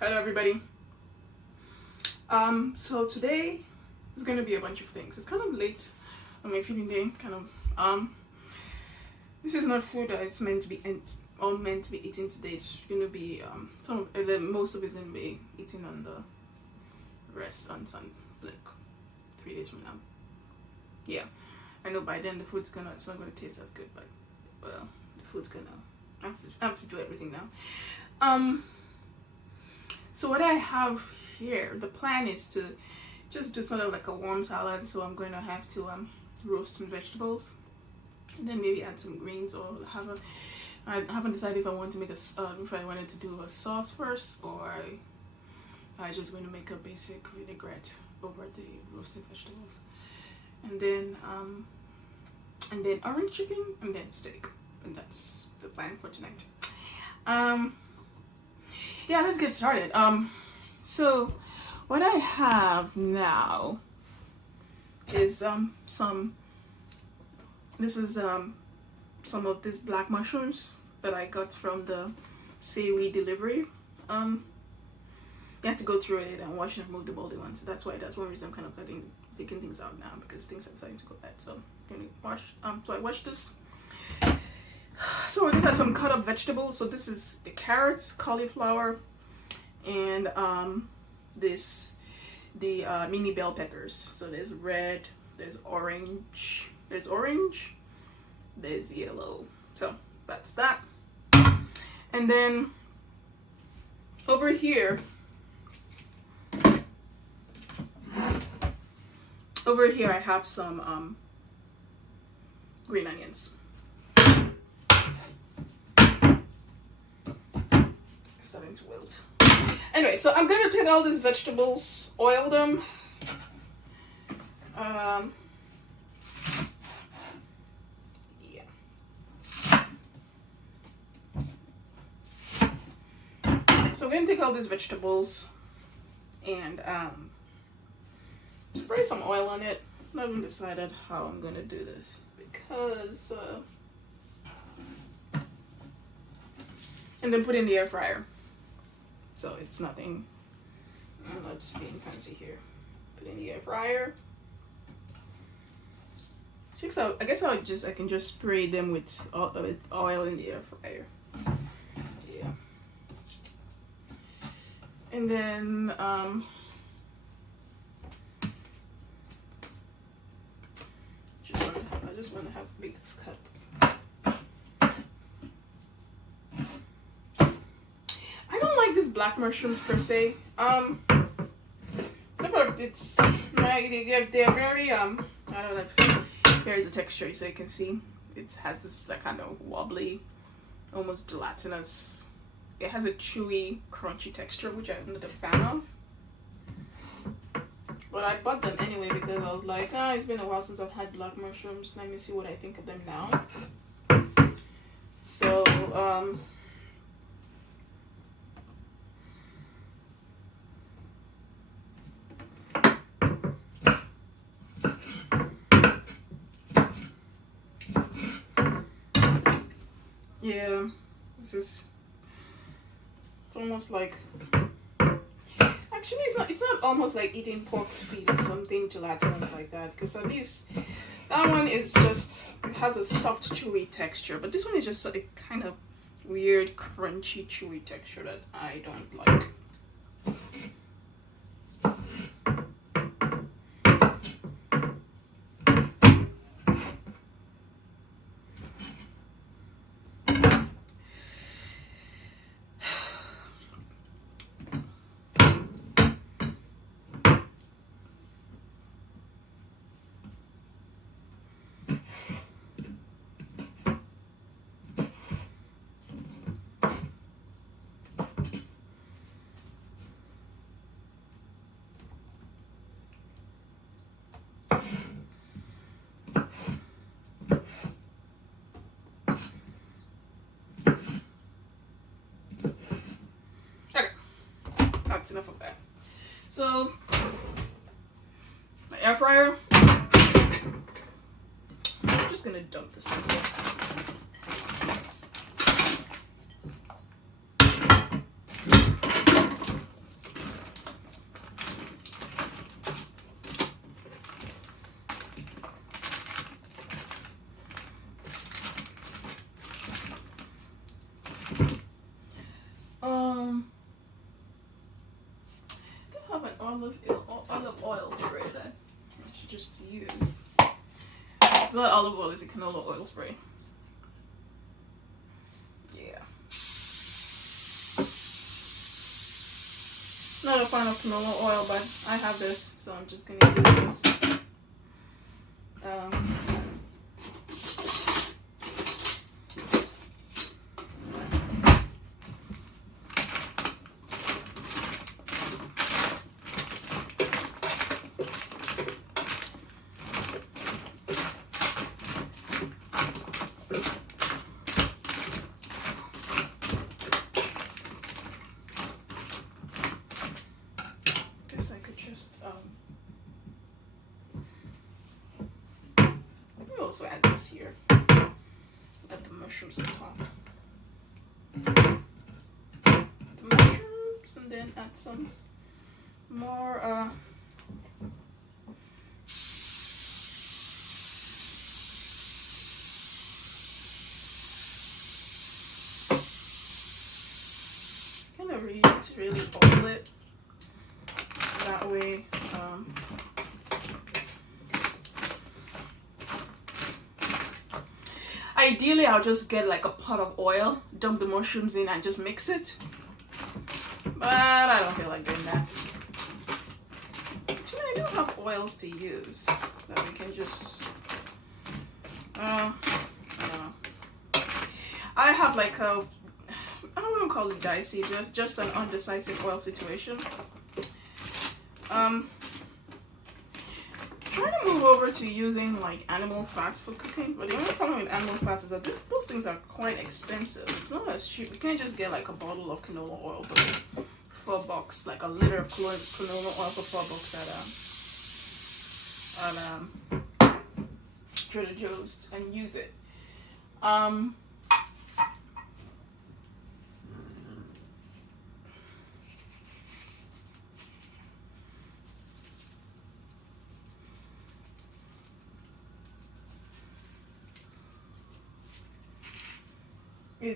Hello everybody. So today is gonna be a bunch of things. It's kind of late on my feeding day, this is not food that it's meant to be eaten today. It's gonna be most of it's gonna be eaten on the rest on some like 3 days from now. Yeah. I know by then it's not gonna taste as good, but well, the food's gonna I have to do everything now. So what I have here, the plan is to just do sort of like a warm salad. So I'm going to have to roast some vegetables, and then maybe add some greens, or I haven't decided if I want to make if I wanted to do a sauce first, or I just going to make a basic vinaigrette over the roasted vegetables, and then orange chicken, and then steak, and that's the plan for tonight. Yeah, let's get started. So what I have now is some of these black mushrooms that I got from the Say delivery. You have to go through it and wash and remove the moldy ones. So that's one reason I'm kind of picking things out now, because things are starting to go bad. So I'm gonna wash. So I washed this. So this has some cut up vegetables. So this is the carrots, cauliflower, and the mini bell peppers. So there's red, there's orange, there's yellow. So that's that. And then over here I have some green onions. Starting to wilt. Anyway, so I'm gonna take all these vegetables, oil them. Yeah. So I'm gonna take all these vegetables and spray some oil on it. I haven't decided how I'm gonna do this, because and then put in the air fryer. So it's nothing, I'm not just being fancy here. Put in the air fryer. Chicks out. I guess I can just spray them with oil in the air fryer. Yeah. And then I just want to make this cut. These black mushrooms per se. They're very I don't know if here's the texture so you can see. It has this like kind of wobbly, almost gelatinous. It has a chewy, crunchy texture, which I'm not a fan of. But I bought them anyway because I was like, it's been a while since I've had black mushrooms. Let me see what I think of them now. So yeah, it's almost like, actually it's not almost like eating pork's feet or something gelatinous like that, because at least that one is just, it has a soft chewy texture, but this one is just a kind of weird crunchy chewy texture that I don't like. That's enough of that. So my air fryer, I'm just gonna dump this in here. olive oil spray that I should just use. It's not olive oil, it's a canola oil spray. Yeah. Not a fan of canola oil, but I have this, so I'm just gonna use this. Guess I could just we also add this here. Add the mushrooms on top. The mushrooms, and then add some more kind of really oil it that way. Ideally, I'll just get like a pot of oil, dump the mushrooms in, and just mix it. But I don't feel like doing that. Actually, I do have oils to use that we can just. I don't know. I have like a. I don't want to call it dicey, just an undecisive oil situation. Trying to move over to using like animal fats for cooking, but the only problem with animal fats is that those things are quite expensive. It's not as cheap. You can't just get like a bottle of canola oil for $4, like a liter of canola oil for $4 at Trader Joe's and use it.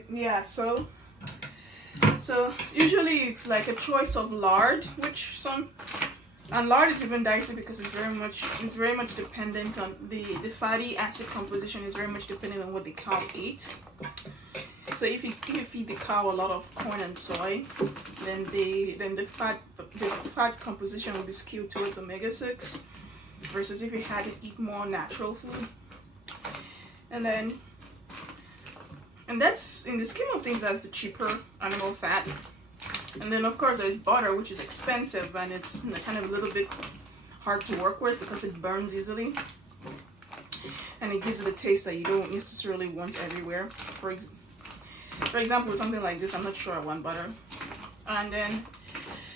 Yeah, so usually it's like a choice of lard, and lard is even dicey because it's very much dependent on the fatty acid composition is very much dependent on what the cow ate. So if you feed the cow a lot of corn and soy, then the fat composition will be skewed towards omega-6, versus if you had it eat more natural food. And that's, in the scheme of things, that's the cheaper animal fat. And then of course there's butter, which is expensive, and it's kind of a little bit hard to work with because it burns easily. And it gives it a taste that you don't necessarily want everywhere. For example, with something like this, I'm not sure I want butter. And then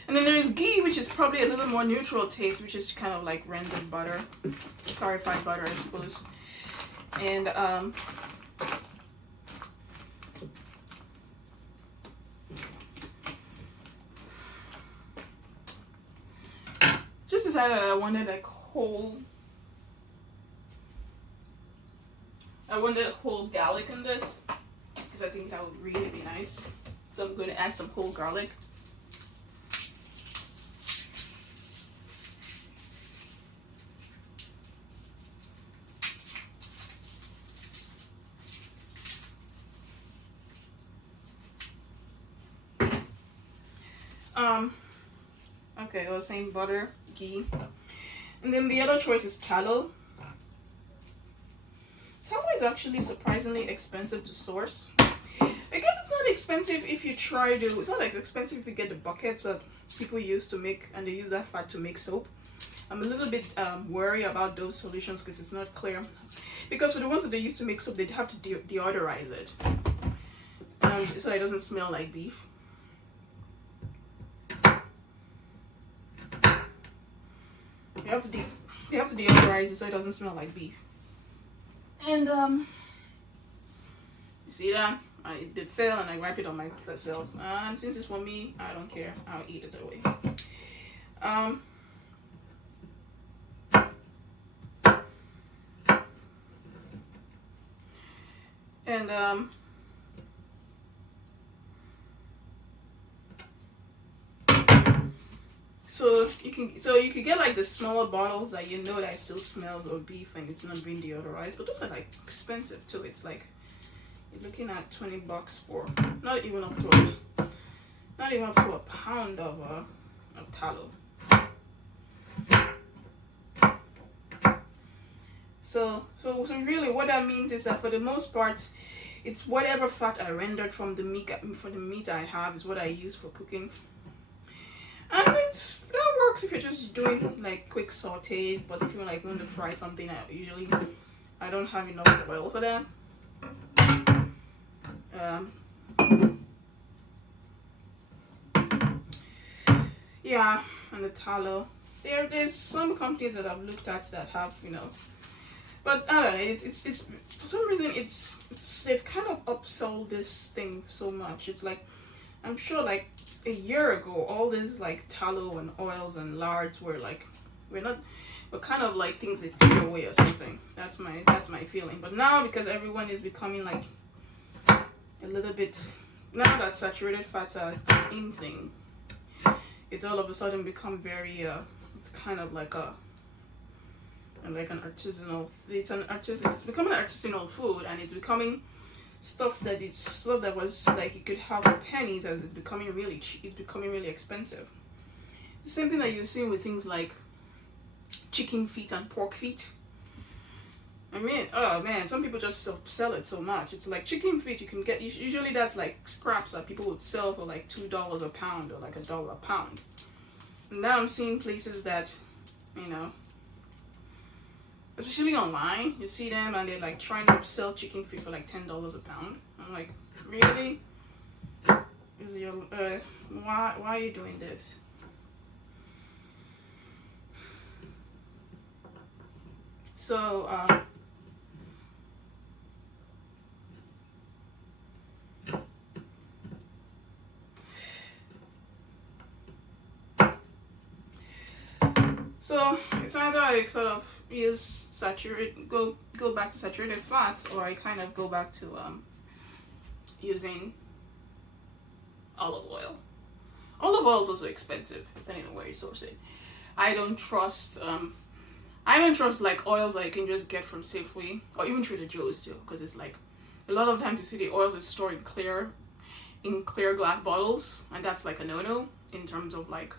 there's ghee, which is probably a little more neutral taste, which is kind of like rendered butter, clarified butter, I suppose. And just decided I wanted like whole garlic in this because I think that would really be nice. So I'm going to add some whole garlic. Okay, I was saying butter, ghee. And then the other choice is tallow. Tallow is actually surprisingly expensive to source. I guess it's not expensive if you it's not like expensive if you get the buckets that people use to make, and they use that fat to make soap. I'm a little bit worried about those solutions because it's not clear. Because for the ones that they use to make soap, they'd have to deodorize it. So it doesn't smell like beef. You have to deodorize it so it doesn't smell like beef. And you see that? I did fail and I wrapped it on myself. And since it's for me, I don't care. I'll eat it away. you can get like the smaller bottles that you know that it still smells of beef and it's not being deodorized, but those are like expensive too. It's like you're looking at $20 for not even up to a pound of tallow. So really what that means is that for the most part, it's whatever fat I rendered from the meat I have is what I use for cooking. And that works if you're just doing like quick sautés, but if you like want to fry something, I don't have enough oil for that. Yeah, and the tallow. There's some companies that I've looked at that have, but I don't know. It's for some reason they've kind of upsold this thing so much. It's like, I'm sure like a year ago, all these like tallow and oils and lards were like, we're kind of like things they threw away or something. That's my feeling. But now, because everyone is becoming like a little bit, now that saturated fats are in thing, it's all of a sudden become very it's kind of like an artisanal, it's becoming an artisanal food, and it's becoming stuff that was like you could have for pennies, as it's becoming really cheap. It's becoming really expensive. The same thing that you're seeing with things like chicken feet and pork feet. I mean, oh man, some people just sell it so much. It's like chicken feet you can get, usually that's like scraps that people would sell for like $2 a pound or like $1 a pound. And now I'm seeing places that, especially online, you see them and they're like trying to sell chicken feet for like $10 a pound. I'm like, really? Why are you doing this? So it's either I sort of use go back to saturated fats, or I kind of go back to using olive oil. Olive oil is also expensive depending on where you source it. I don't trust like oils that you can just get from Safeway or even Trader Joe's too, because it's like a lot of times you see the oils are stored in clear glass bottles, and that's like a no-no in terms of like,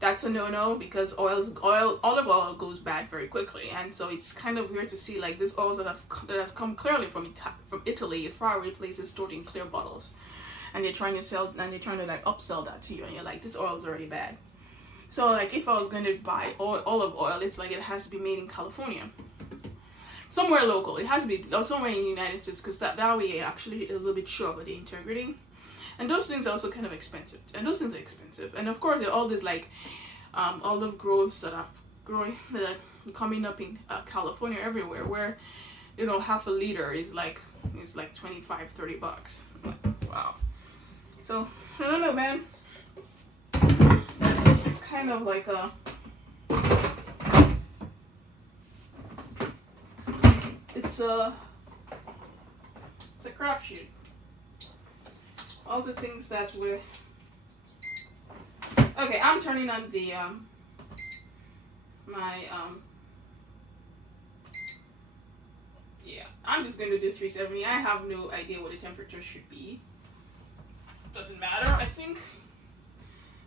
that's a no-no, because olive oil goes bad very quickly. And so it's kind of weird to see like this oils that has come clearly from Italy, faraway places, stored in clear bottles, and they're trying to like upsell that to you, and you're like, this oil is already bad. So like if I was going to buy olive oil, it's like it has to be made in California, somewhere local. It has to be somewhere in the United States, because that way you're actually a little bit sure about the integrity. And those things are also kind of expensive. And of course, there are all these like olive groves that are coming up in California everywhere, where half a liter is like $25-30. Like, wow. So I don't know, man. It's kind of like it's a crapshoot. All the things that we're okay. I'm turning on the yeah, I'm just going to do 370. I have no idea what the temperature should be. Doesn't matter. I think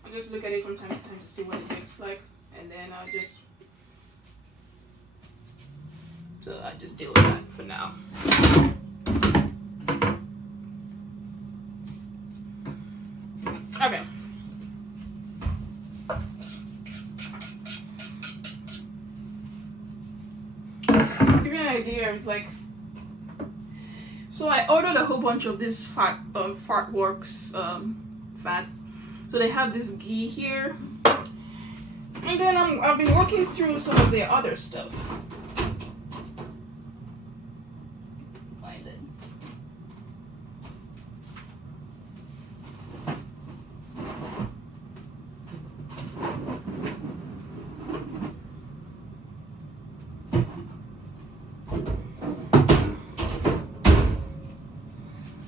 I'll just look at it from time to time to see what it looks like, and then I just deal with that for now. Okay. To give you an idea, it's like, so I ordered a whole bunch of this Fartworks fat. So they have this ghee here, and then I've been working through some of their other stuff. Find it.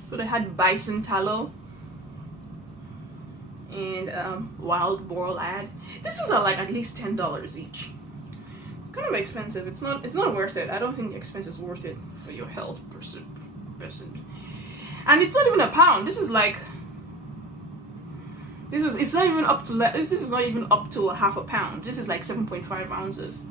So they had bison tallow. and wild boar lard. These things are like at least $10 each. It's kind of expensive. It's not worth it. I don't think the expense is worth it for your health person. And it's not even a pound. This is like it's not even up to this is not even up to a half a pound. This is like 7.5 ounces.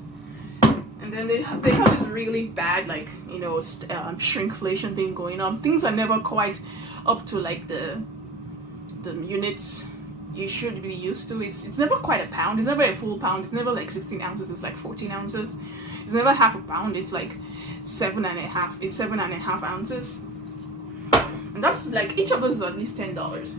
And then they have this really bad, like, you know, shrinkflation thing going on. Things are never quite up to like the units you should be used to. It's never quite a pound. It's never a full pound. It's never like 16 ounces. It's like 14 ounces. It's never half a pound. It's like 7.5. It's 7.5 ounces. And that's like, each of those is at least $10.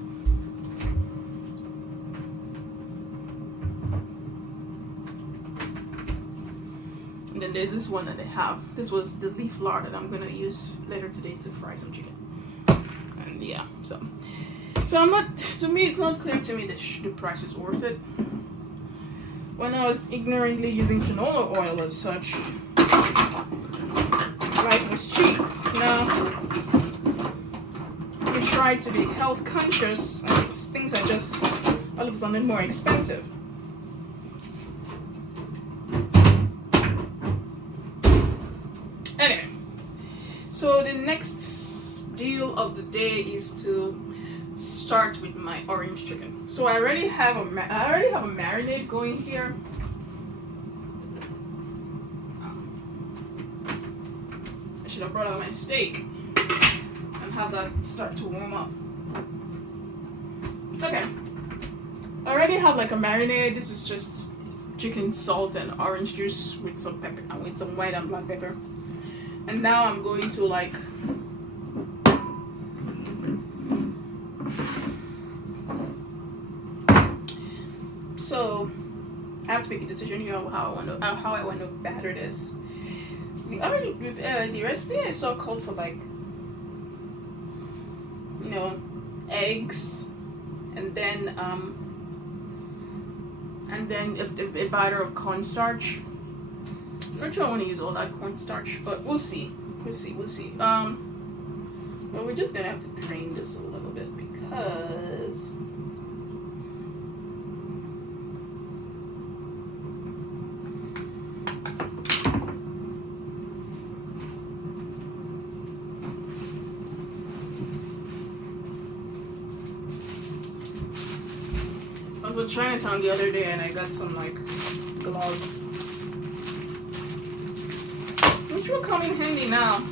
And then there's this one that they have. This was the leaf lard that I'm gonna use later today to fry some chicken. And yeah, so I'm not. To me, it's not clear to me that the price is worth it. When I was ignorantly using canola oil as such, life was cheap. Now you try to be health conscious, and things are just all of a sudden more expensive. Anyway, so the next deal of the day is to start with my orange chicken. So I already have a marinade going here. I should have brought out my steak and have that start to warm up. It's okay. I already have like a marinade. This was just chicken, salt, and orange juice with some pepper and with some white and black pepper. And now I'm going to like so I have to make a decision here on how I want to batter this. So the recipe I saw called for like, you know, eggs and then a batter of cornstarch. I'm not sure I want to use all that cornstarch, but we'll see. But we're just gonna have to drain this a little bit because I was at Chinatown the other day and I got some like gloves. Which will come in handy now.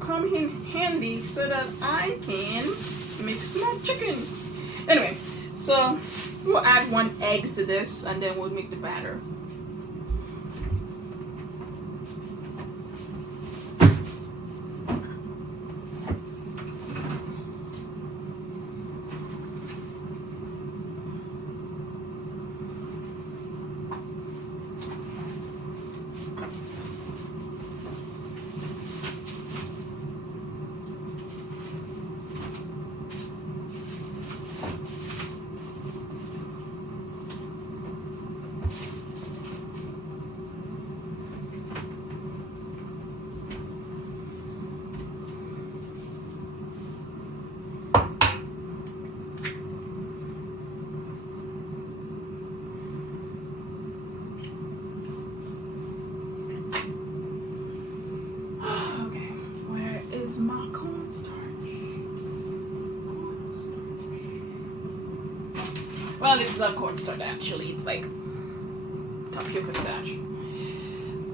Come in handy so that I can mix my chicken. Anyway. So we'll add 1 egg to this and then we'll make the batter. My cornstarch. Well, it's not cornstarch actually. It's like tapioca starch.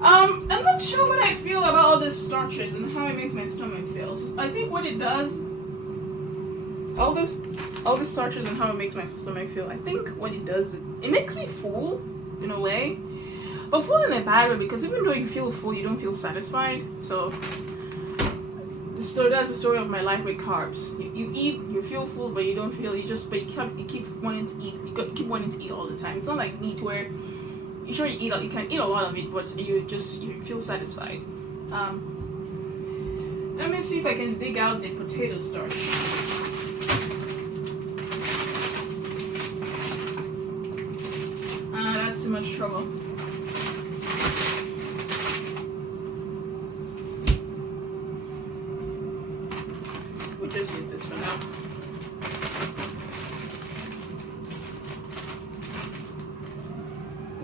I'm not sure what I feel about all these starches and how it makes my stomach feel. I think what it does, all these starches and how it makes my stomach feel. I think what it does, it makes me full in a way, but full in a bad way because even though you feel full, you don't feel satisfied. So. That's the story of my life with carbs. You eat, you feel full, but you don't feel. You keep wanting to eat. You keep wanting to eat all the time. It's not like meat where you can eat a lot of it, but you feel satisfied. Let me see if I can dig out the potato starch. That's too much trouble. We'll just use this for now.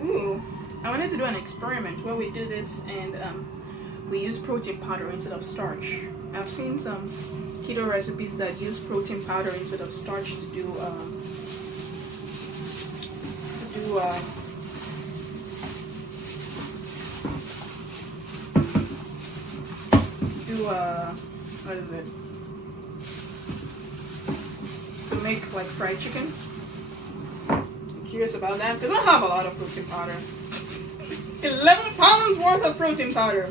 Ooh, I wanted to do an experiment where we do this and we use protein powder instead of starch. I've seen some keto recipes that use protein powder instead of starch to do what is it? To make like fried chicken. I'm curious about that because I have a lot of protein powder. 11 pounds worth of protein powder.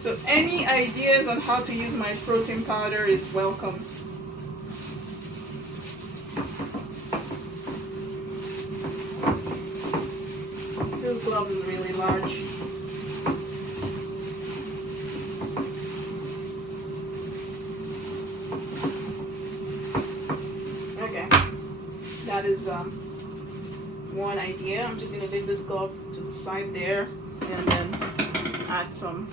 So any ideas on how to use my protein powder is welcome. This glove is really large. Okay, that is one idea. I'm just gonna leave this glove to the side there and then add some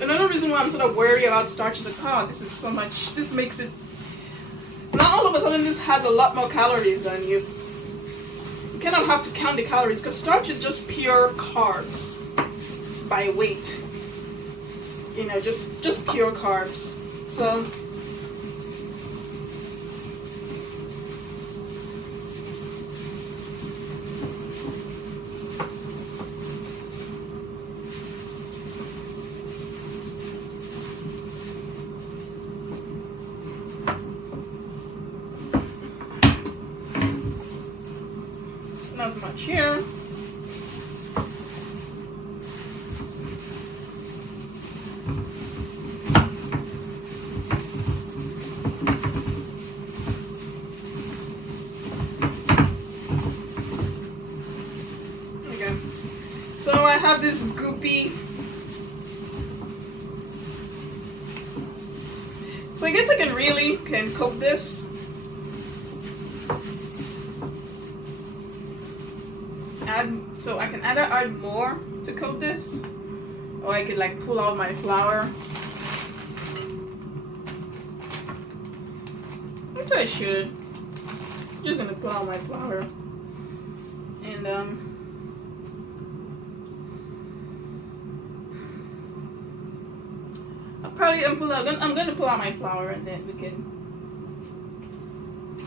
another reason why I'm sort of wary about starch is like, oh, this is so much, this makes it, now all of a sudden this has a lot more calories than you kind of have to count the calories because starch is just pure carbs by weight, you know, just pure carbs. So not much here. Okay, so I have this goopy. So I guess I can cook this. So I can either add more to coat this, or I could like pull out my flour. Which I should. I'm just gonna pull out my flour, and I'm gonna pull out my flour, and then we can.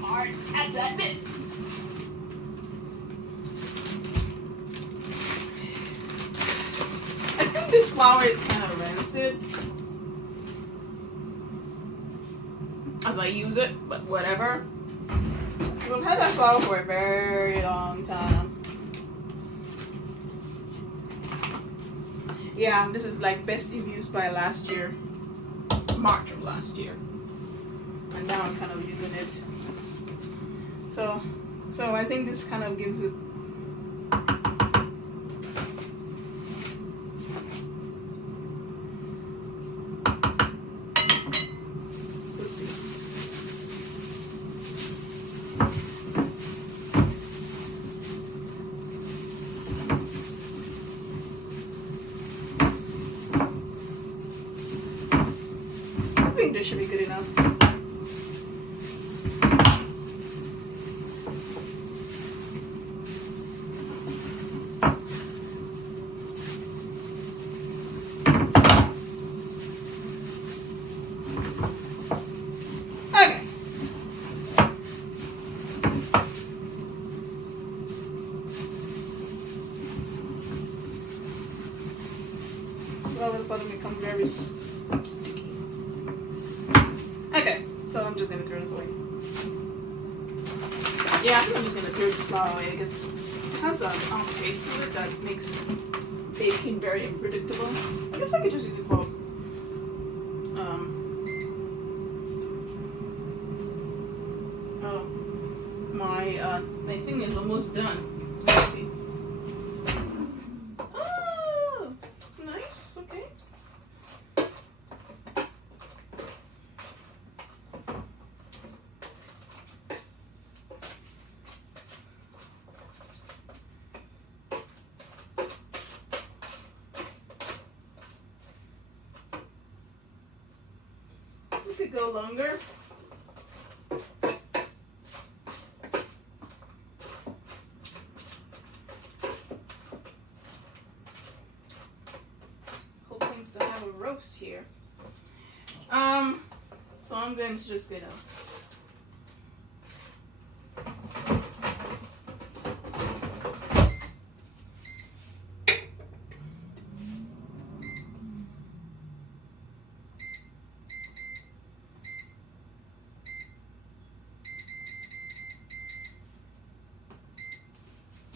Alright, add that bit. This flour is kind of rancid as I use it, but whatever. We've had that flour for a very long time. Yeah, this is like best in use by last year, March of last year, and now I'm kind of using it. So I think this kind of gives it. I think this should be good enough. Okay. So all of a sudden it becomes very sticky. Okay, so I'm just gonna throw this away. Yeah, I think I'm just gonna throw this flour away because it has an taste to it that makes baking very unpredictable. I guess I could just use it for oh, my thing is almost done. Let's see. Oh, nice. Okay. We could go longer. Hoping to have a roast here. So I'm going to just get out.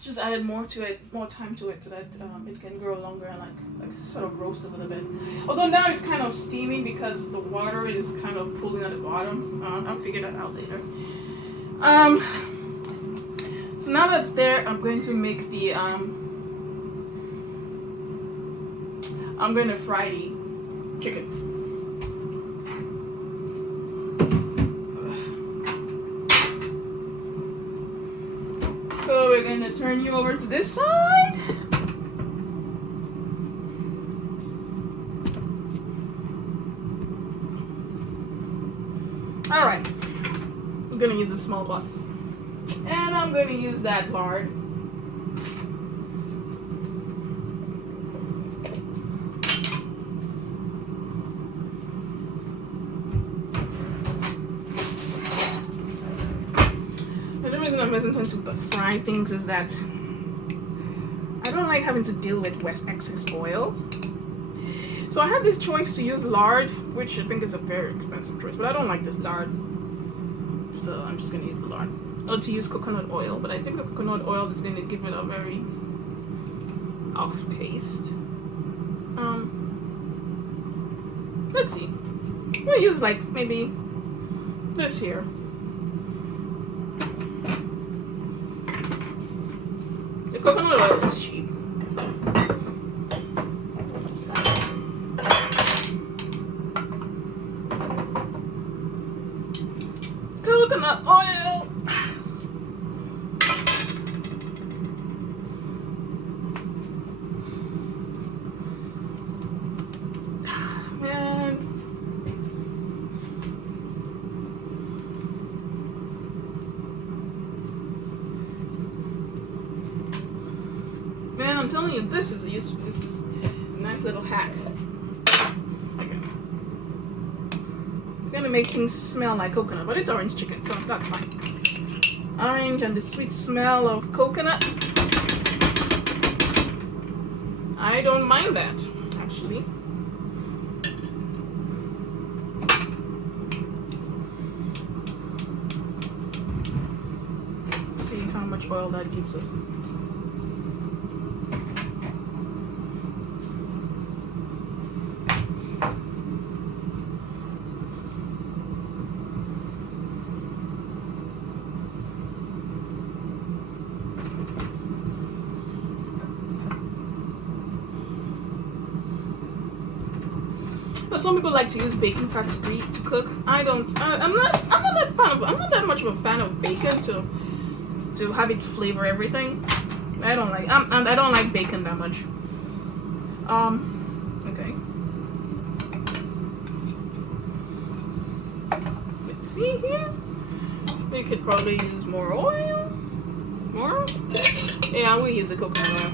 Just added more to it, more time to it, so that it can grow longer and like sort of roast a little bit. Although now it's kind of steaming because the water is kind of pooling at the bottom. I'll figure that out later. So now that's there, I'm going to make the I'm going to fry the chicken. So we're going to turn you over to this side. Alright, I'm going to use a small pot. And I'm going to use that lard. I'm hesitant to fry things is that I don't like having to deal with excess oil. So I had this choice to use lard, which I think is a very expensive choice, but I don't like this lard, so I'm just gonna use the lard. Or to use coconut oil, but I think the coconut oil is gonna give it a very off taste. Let's see. We'll use like maybe this here. The coconut oil is cheap. Coconut oil. Man, I'm telling you, this is a nice little hack. It's gonna make things smell like coconut, but it's orange chicken, so that's fine. Orange and the sweet smell of coconut. I don't mind that, actually. See how much oil that gives us. But some people like to use bacon fat to cook. I don't. I'm not that fan of. I'm not that much of a fan of bacon to have it flavor everything. I don't like. I don't like bacon that much. Okay. Let's see here. We could probably use more oil. More? Yeah, we'll use the coconut oil.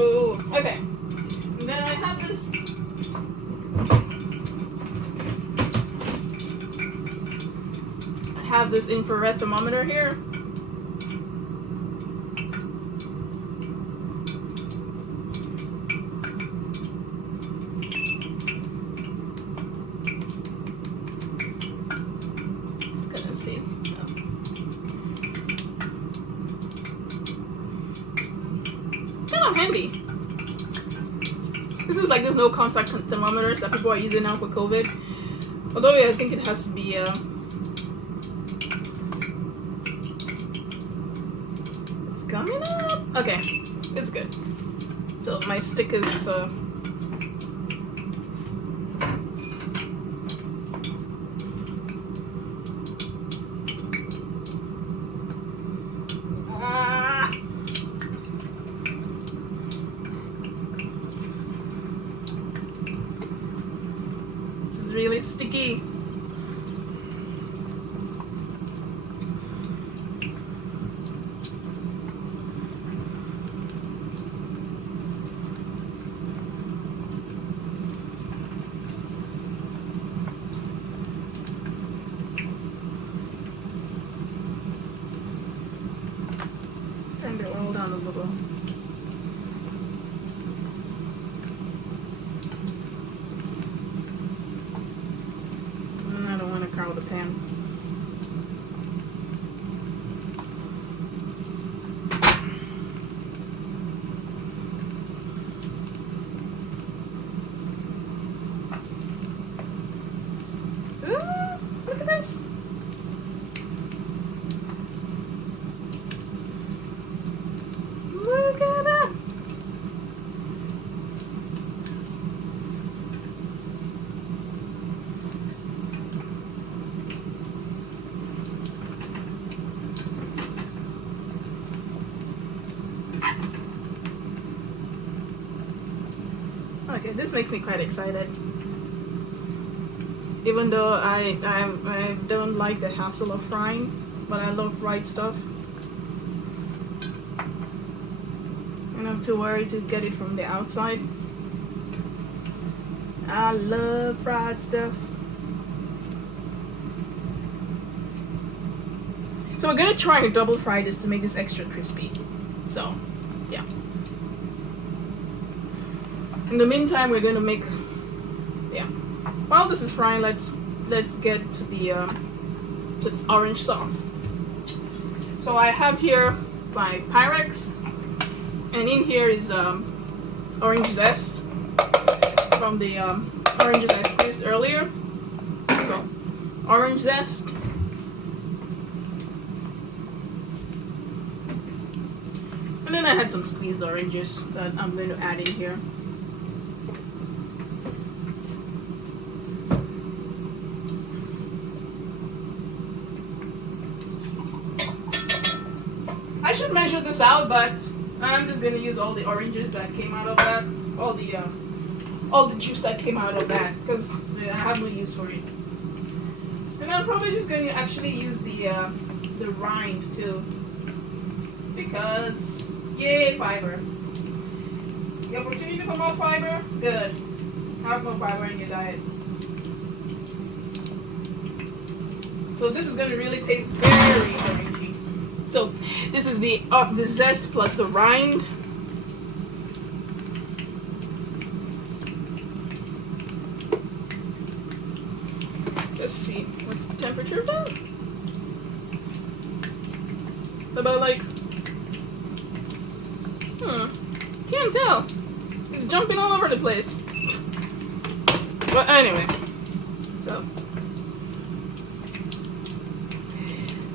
Oh, okay. And then I have this. I have this infrared thermometer here. Gonna see. It's kind of handy. This is like these no contact thermometers that people are using now for COVID. Although I think it has to be it's coming up. Okay, it's good. So my stick is really sticky. Turn the oil down a little. Crowd the pan. Ooh, look at this. Look at that. Okay, this makes me quite excited. Even though I don't like the hassle of frying, but I love fried stuff. And I'm too worried to get it from the outside. I love fried stuff. So we're gonna try to double fry this to make this extra crispy. So, yeah. In the meantime, we're gonna make, yeah. While this is frying, let's get to the to this orange sauce. So I have here my Pyrex, and in here is orange zest from the oranges I squeezed earlier. So orange zest. And then I had some squeezed oranges that I'm going to add in here. I should measure this out, but I'm just going to use all the oranges that came out of that, all the juice that came out of that, because I have no use for it. And I'm probably just going to actually use the rind too, because yay, fiber. The opportunity for more fiber? Good. Have more fiber in your diet. So this is going to really taste very orangey. So this is the zest plus the rind. Let's see, what's the temperature about? About like, can't tell. It's jumping all over the place. But anyway, so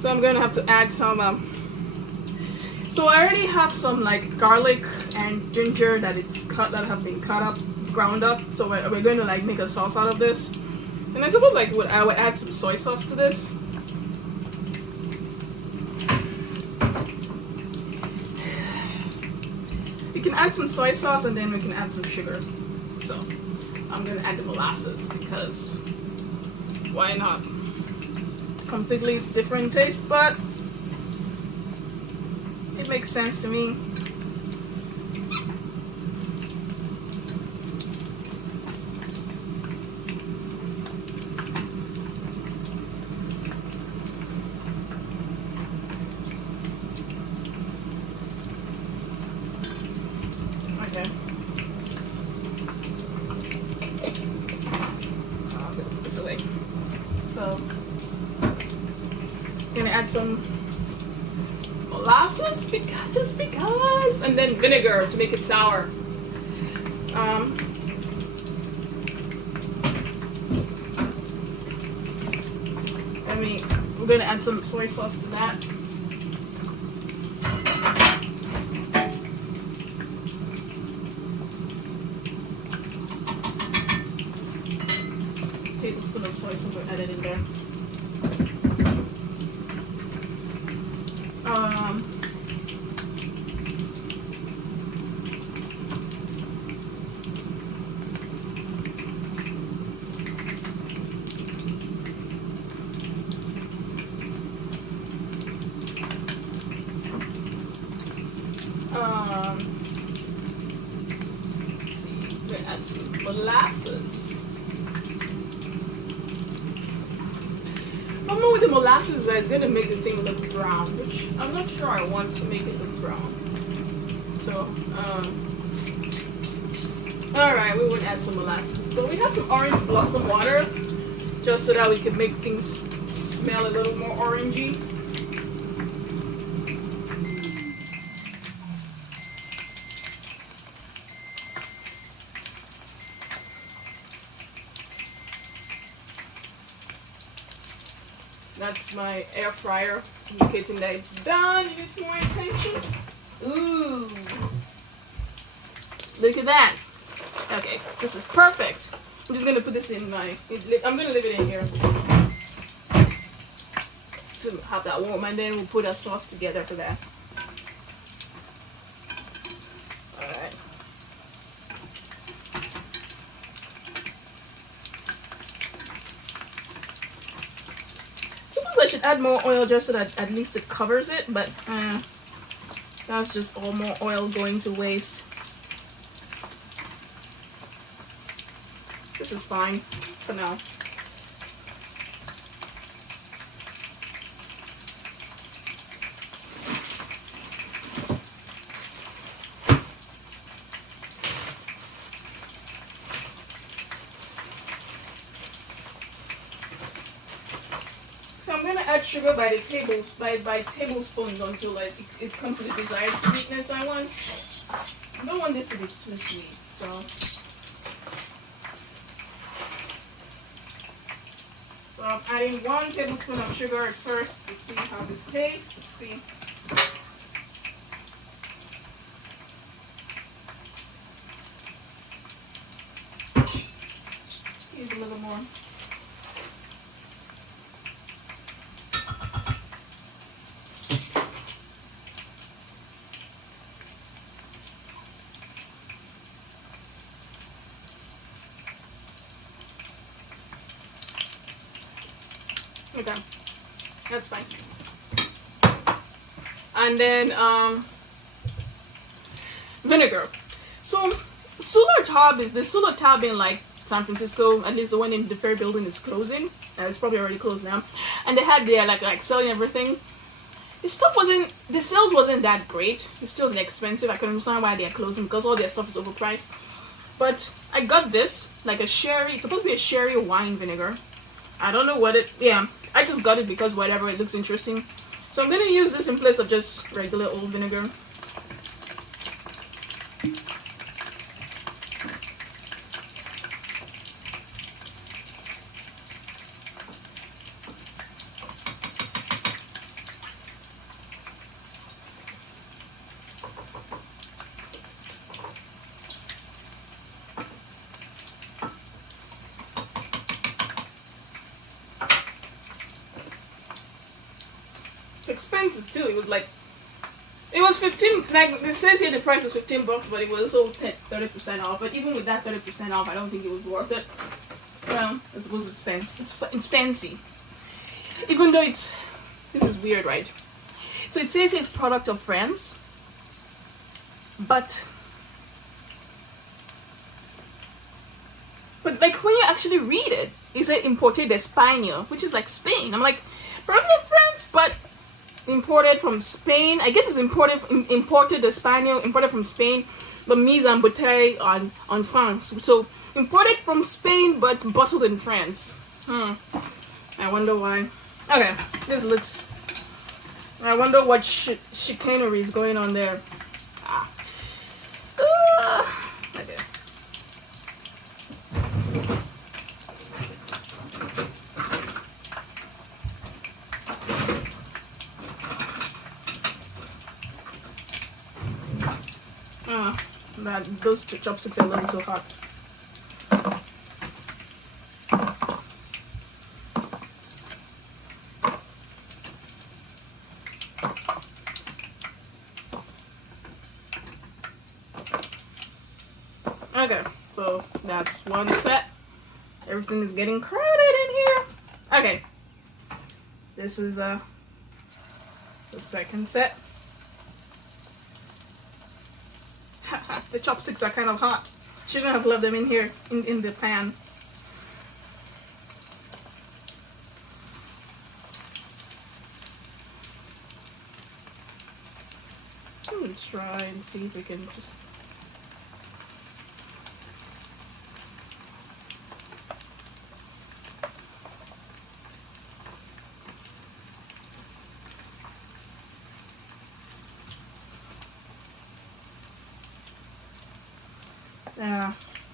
I'm gonna have to add some. So I already have some like garlic and ginger that have been cut up, ground up. So we're going to like make a sauce out of this. And I suppose like I would add some soy sauce to this. You can add some soy sauce and then we can add some sugar. So I'm gonna add the molasses because why not? Completely different taste, but it makes sense to me. Okay. I'll put this away. So, gonna add some molasses just because, and then vinegar to make it sour. We're gonna add some soy sauce to that. Tablespoon of soy sauce are added in there. Let's see, we're gonna add some molasses. Problem with the molasses is that it's gonna make the thing look brown, which I'm not sure I want to make it look brown. So, alright, we would add some molasses. So we have some orange blossom water, just so that we can make things smell a little more orangey. That's my air fryer indicating that it's done. It needs more attention. Ooh. Look at that. Okay, this is perfect. I'm just gonna put this in I'm gonna leave it in here to have that warm, and then we'll put our sauce together for that. Alright. I should add more oil just so that at least it covers it, but that's just all more oil going to waste. This is fine for now. So I'm gonna add sugar by tablespoons until like it comes to the desired sweetness I want. I don't want this to be too sweet, so. So I'm adding 1 tablespoon of sugar at first to see how this tastes. See. Use a little more. Okay, that's fine. And then vinegar. So Solar Tab in like San Francisco, at least the one in the Fair Building, is closing. It's probably already closed now. And they had their like selling everything. The sales wasn't that great. It's still expensive. I can understand why they are closing because all their stuff is overpriced. But I got this, like a sherry. It's supposed to be a sherry wine vinegar. I don't know what I just got it because whatever, it looks interesting. So I'm gonna use this in place of just regular old vinegar. expensive too. It was like, it was 15. Like it says here, the price was $15, but it was also 30% off. But even with that 30% off, I don't think it was worth it. Well, I suppose it's fancy. It's fancy. Even though this is weird, right? So it says it's product of France, but like when you actually read it, it said imported España, which is like Spain. I'm like, probably France, but imported from Spain. I guess it's imported España, imported from Spain, but mise en bouteille on France. So imported from Spain, but bottled in France. I wonder why. Okay, this looks. I wonder what chicanery is going on there. Okay. Those chopsticks are a little too hot. Okay, so that's one set. Everything is getting crowded in here. Okay, this is the second set. The chopsticks are kind of hot. Shouldn't have left them in here in the pan. Let's try and see if we can just.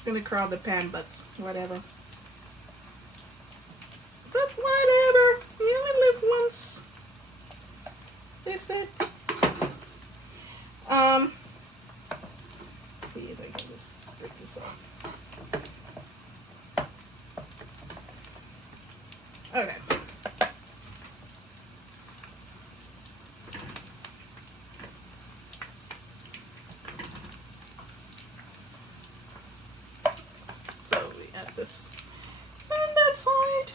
Gonna crowd the pan, but whatever. But whatever. You only live once. They said. Let's see if I can just break this off. Okay. This and that side.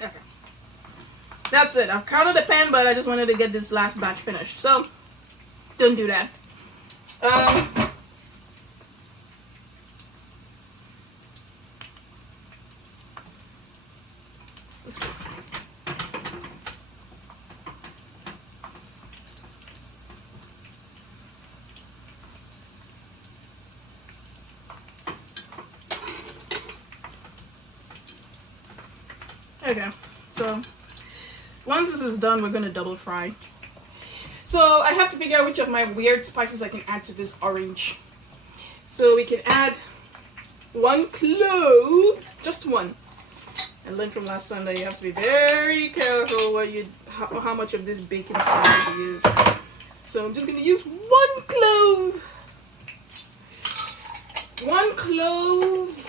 Okay. That's it. I've counted the pan, but I just wanted to get this last batch finished. So, don't do that. Let's see. Okay, so once this is done, we're gonna double fry. So I have to figure out which of my weird spices I can add to this orange. So we can add 1 clove, just one. I learned from last time that you have to be very careful what how much of this baking spices you use. So I'm just gonna use 1 clove. 1 clove.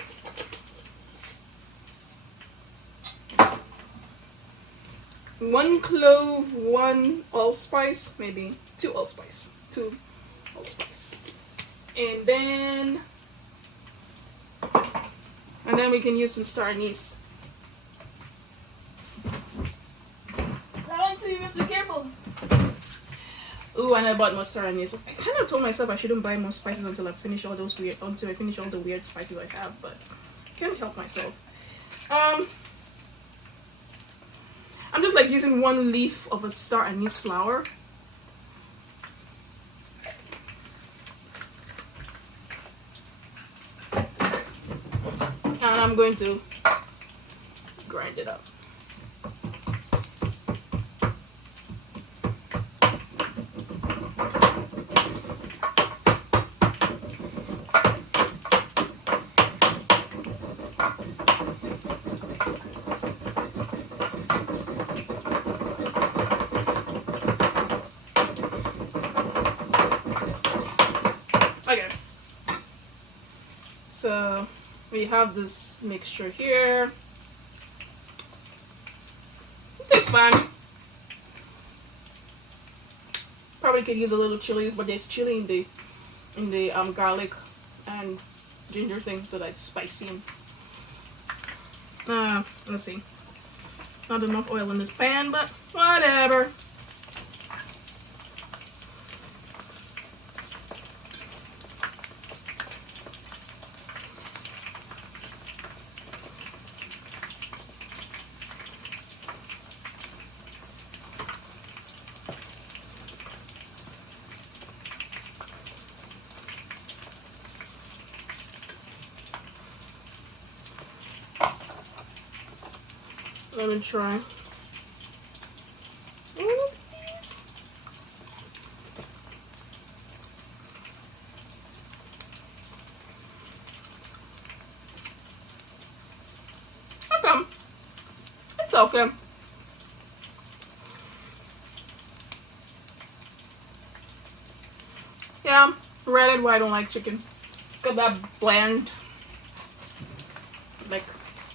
1 clove, 1 allspice, maybe 2 allspice, 2 allspice, and then we can use some star anise. So you have to be careful. Ooh, and I bought more star anise. I kind of told myself I shouldn't buy more spices until I finish all the weird spices I have, but can't help myself. I'm just like using 1 leaf of a star anise flower. And I'm going to grind it up. So we have this mixture here. It's fine. Probably could use a little chilies, but there's chili in the garlic and ginger thing, so that's spicy. Let's see. Not enough oil in this pan, but whatever. Let me try. Oh, please. Okay. It's okay. Yeah, red and white, I don't like chicken. It's got that bland, like,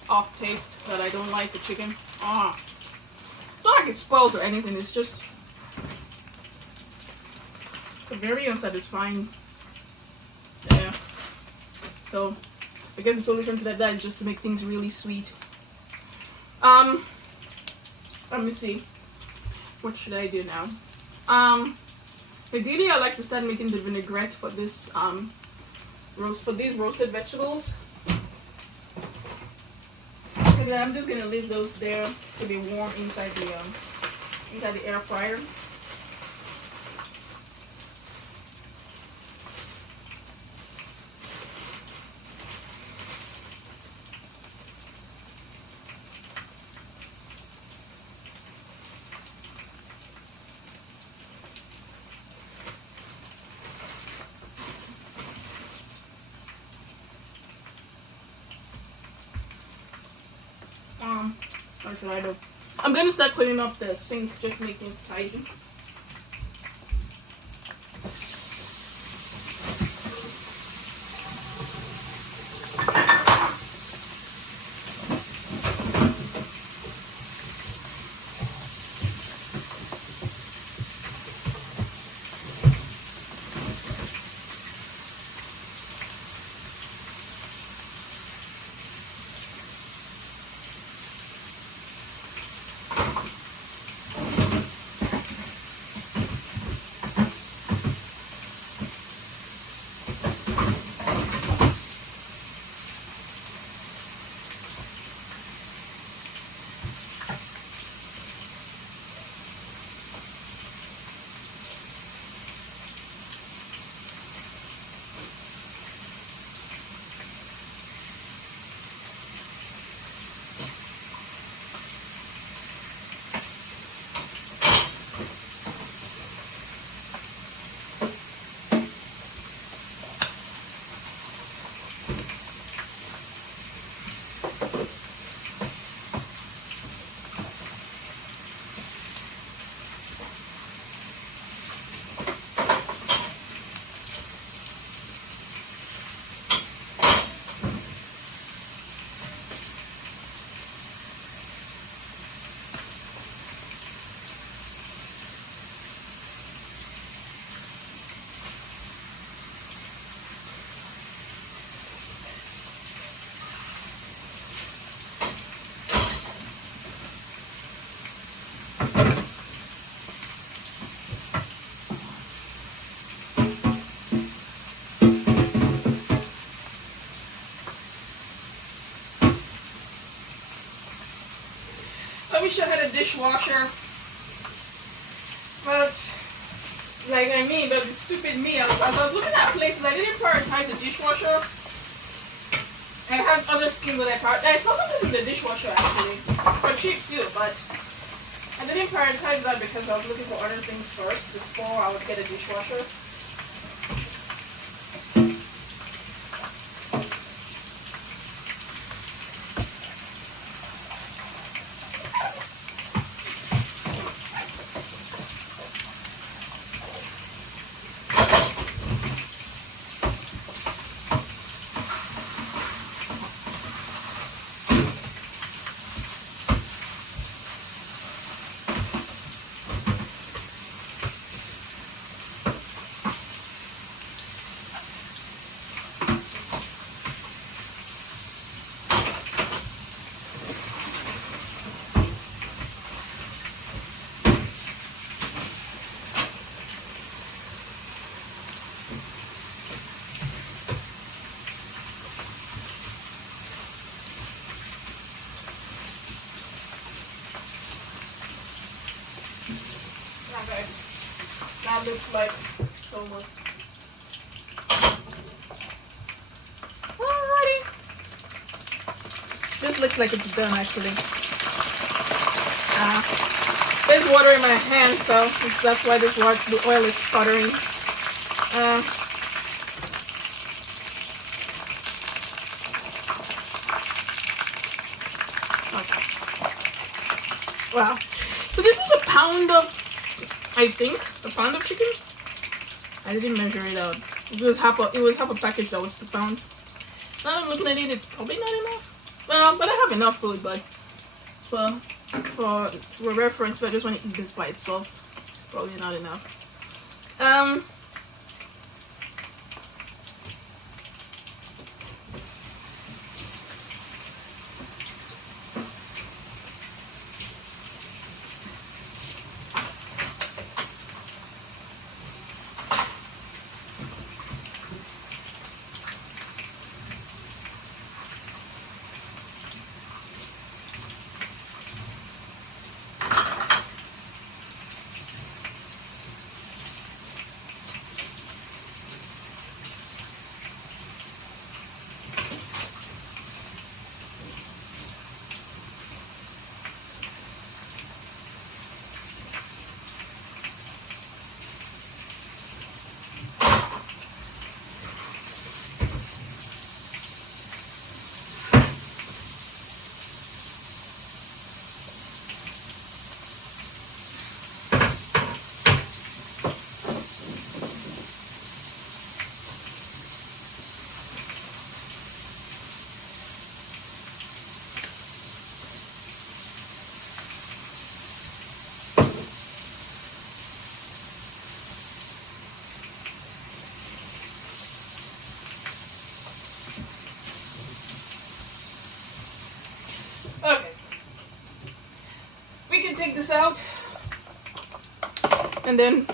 off taste that I don't like the chicken. It's not like it spoils or anything, it's just it's a very unsatisfying. Yeah. So I guess the solution to that is just to make things really sweet. Let me see. What should I do now? Ideally I like to start making the vinaigrette for this for these roasted vegetables. I'm just gonna leave those there to be warm inside the air fryer. What should I do? I'm gonna start cleaning up the sink just to make things tidy. wish I had a dishwasher, but like but stupid me. As I was looking at places, I didn't prioritize the dishwasher. I had other skins that I saw some things in the dishwasher actually, for cheap too, but I didn't prioritize that because I was looking for other things first before I would get a dishwasher. Yeah, it looks like it's almost. Alrighty. This looks like it's done actually. There's water in my hand, so that's why the oil is sputtering. Okay. Wow. So this was a pound of, I think, a pound of chicken. I didn't measure it out. It was half a package that was 2 pounds. Now I'm looking at it, it's probably not enough. But I have enough food, but for reference, I just want to eat this by itself. It's probably not enough. Okay. We can take this out. And then,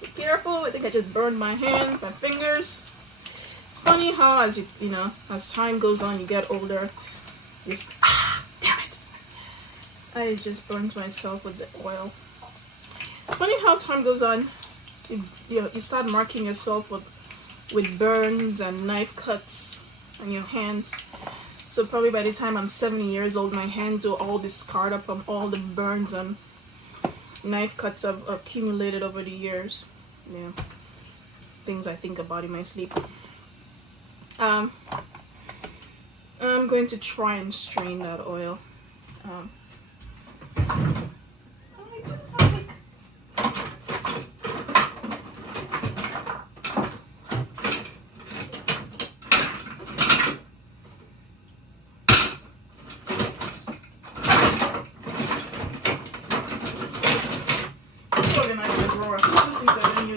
be careful. I think I just burned my hand, my fingers. It's funny how as as time goes on, you get older. Just, damn it. I just burned myself with the oil. It's funny how time goes on, you start marking yourself with burns and knife cuts on your hands. So probably by the time I'm 70 years old, my hands will all be scarred up from all the burns and knife cuts I've accumulated over the years. Yeah, things I think about in my sleep. I'm going to try and strain that oil.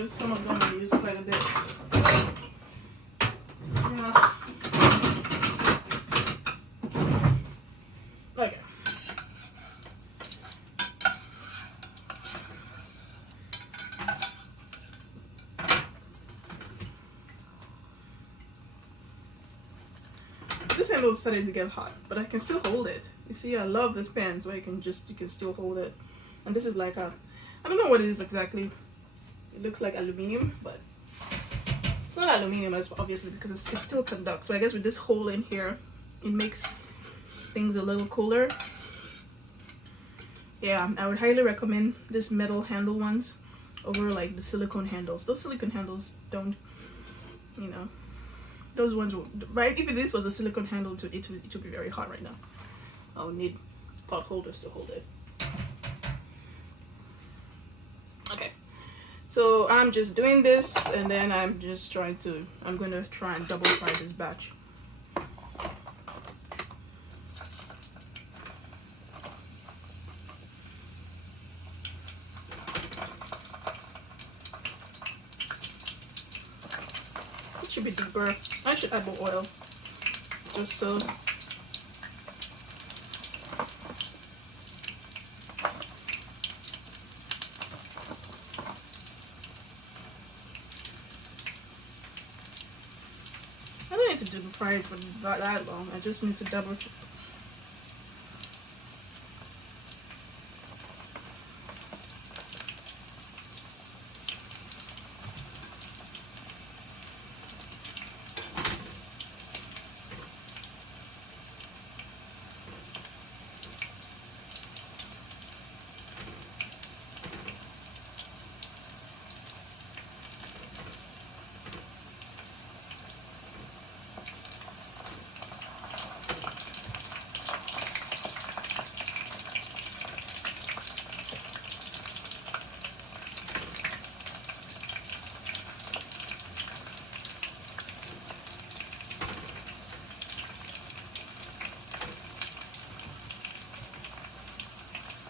Some of them I use quite a bit. Yeah. Okay. This handle started to get hot, but I can still hold it. You see, I love this pans where you can still hold it. And this is like I don't know what it is exactly. It looks like aluminium, but it's not aluminium, obviously, because it still conducts. So I guess with this hole in here, it makes things a little cooler. Yeah, I would highly recommend this metal handle ones over like the silicone handles. Those silicone handles don't, those ones will, right? If this was a silicone handle, it would be very hot right now. I would need pot holders to hold it. Okay. So I'm just doing this, and then I'm going to try and double fry this batch. It should be deeper. I should add more oil, just so. To do fry it for that long. I just need to double.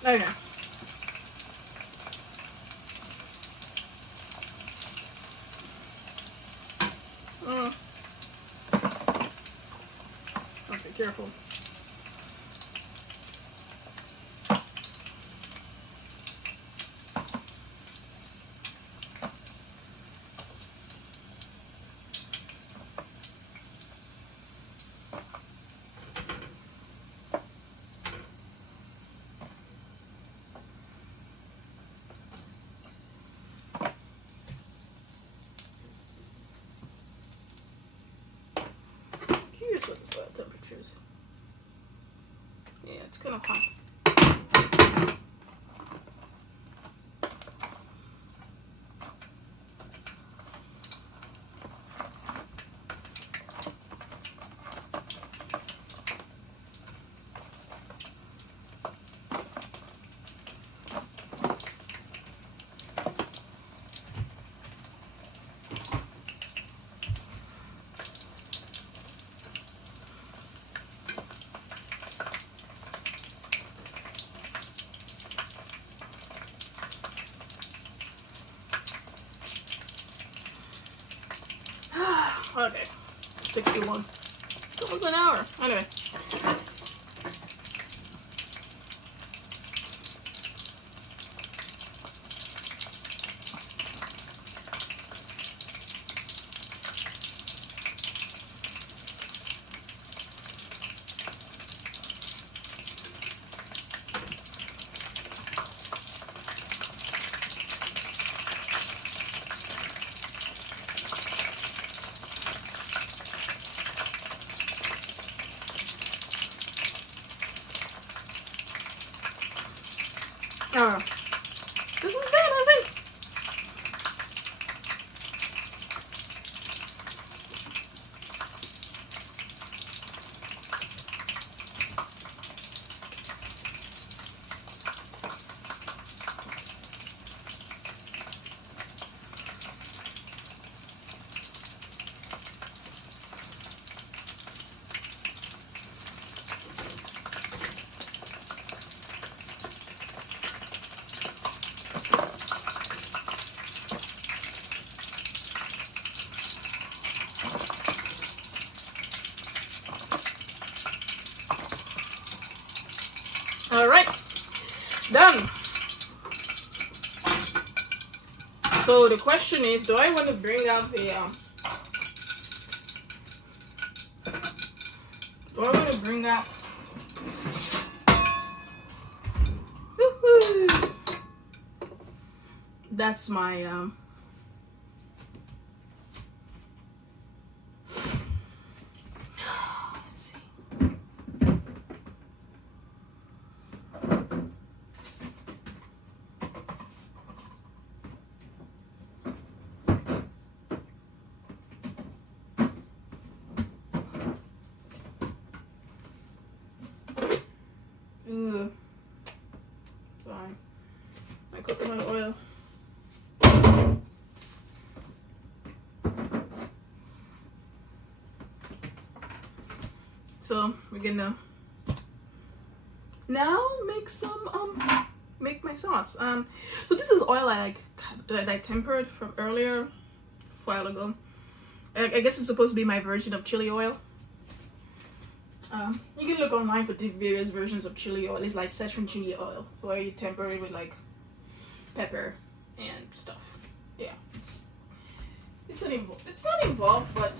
Okay. Okay, careful. Curious what the soil temperature is. Yeah, it's kind of hot. Okay, this takes too long. It's almost an hour. Anyway. Oh, this is good, I think. All right, done. So the question is, do I want to bring out the do I want to bring out woohoo, that's my let's see. Sorry, my coconut oil. So we're gonna now make my sauce. So this is oil that I tempered from earlier, a while ago. I guess it's supposed to be my version of chili oil. You can look online for the various versions of chili oil. It's like Szechuan chili oil, where you temper it with like pepper and stuff. Yeah, it's not involved, but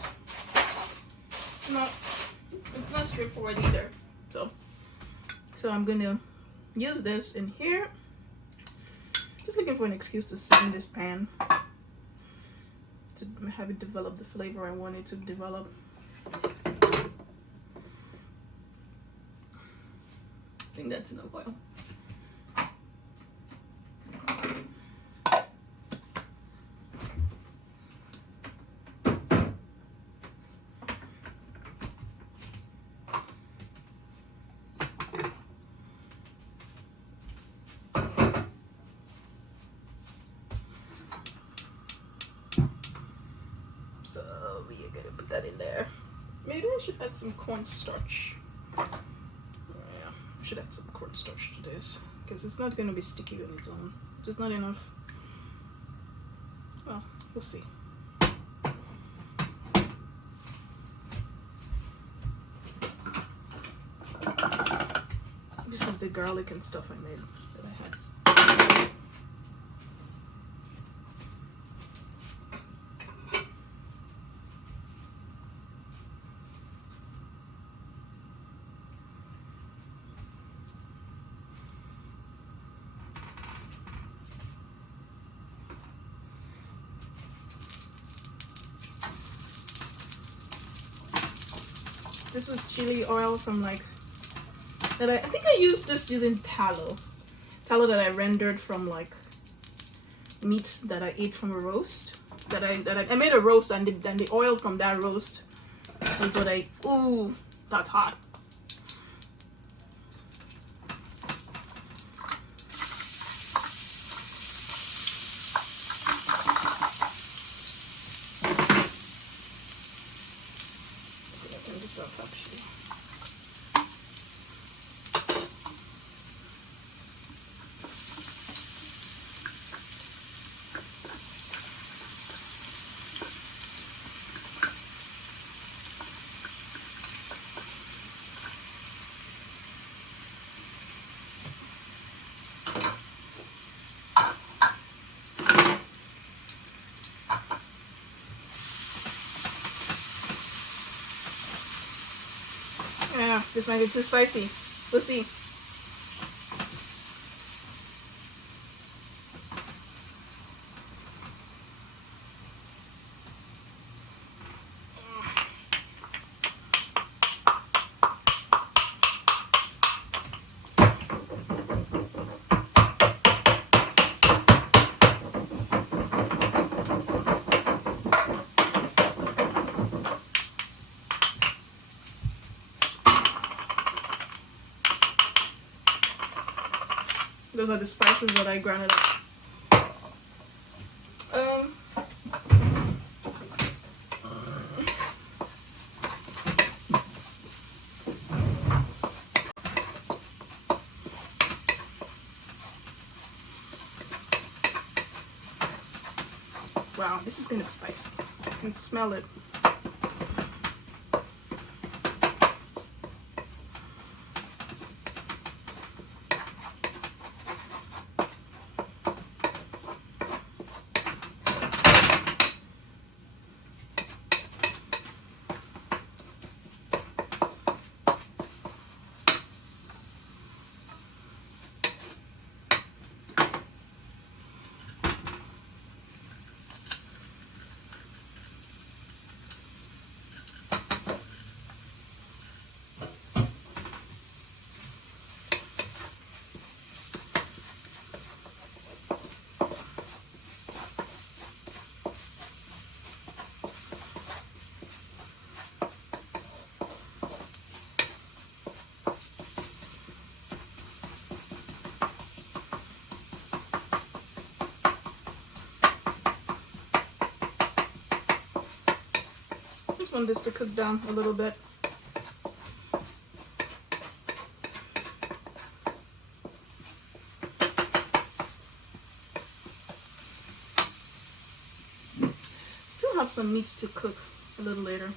it's not straightforward either. So I'm gonna use this in here. Just looking for an excuse to sit in this pan to have it develop the flavor I want it to develop. I think that's enough oil. So we are gonna put that in there. Maybe I should add some cornstarch. Should add some cornstarch to this. because it's not going to be sticky on its own. Just not enough. Well, we'll see. This is the garlic and stuff I made that I had. This was chili oil from like that I think I used this using tallow that I rendered from like meat that I ate from a roast that I made a roast, and then the oil from that roast was what I ooh, that's hot. Actually. Yeah, this might be too spicy. We'll see. Those are the spices that I grounded up. Wow, this is gonna be spicy. I can smell it. Want this to cook down a little bit. Still have some meats to cook a little later.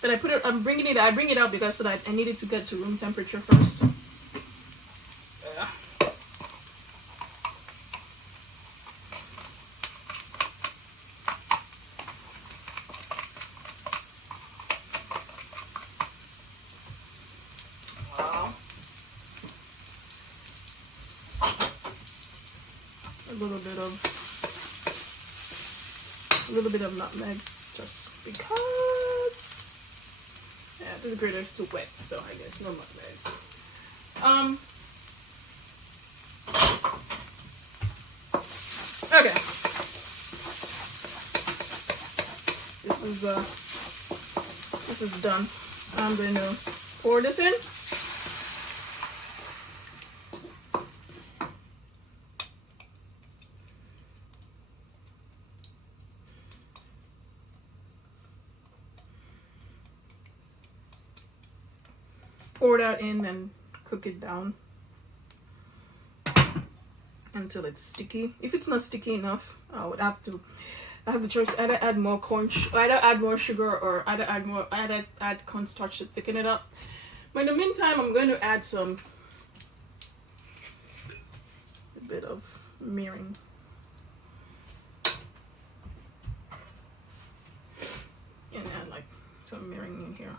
But I bring it out because so that I need it to get to room temperature first. Yeah. A little bit of nutmeg, just because. Yeah, this grater is too wet, so I guess no nutmeg. Okay. This is done. I'm going to pour this in. Pour that in and cook it down. until it's sticky. If it's not sticky enough, I have the choice to either add more either add more sugar, or either add cornstarch to thicken it up. But in the meantime, I'm going to add a bit of mirin. And add like some mirin in here.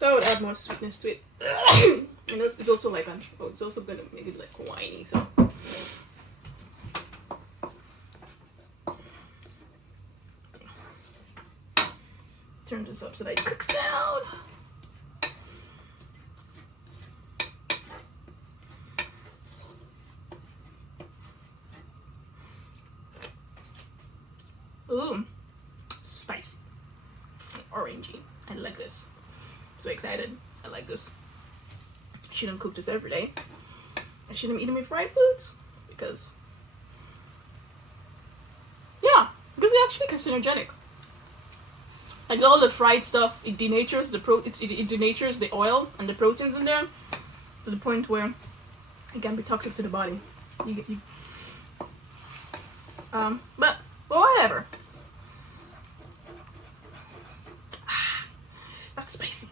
That would add more sweetness to it. And it's also like it's also gonna make it like winey. So turn this up so that it cooks down. Ooh, spicy, orangey. I like this. So excited. I like this. I shouldn't cook this every day. I shouldn't eat my fried foods because they're actually carcinogenic. Like all the fried stuff, it denatures it denatures the oil and the proteins in there to the point where it can be toxic to the body. But whatever. That's spicy.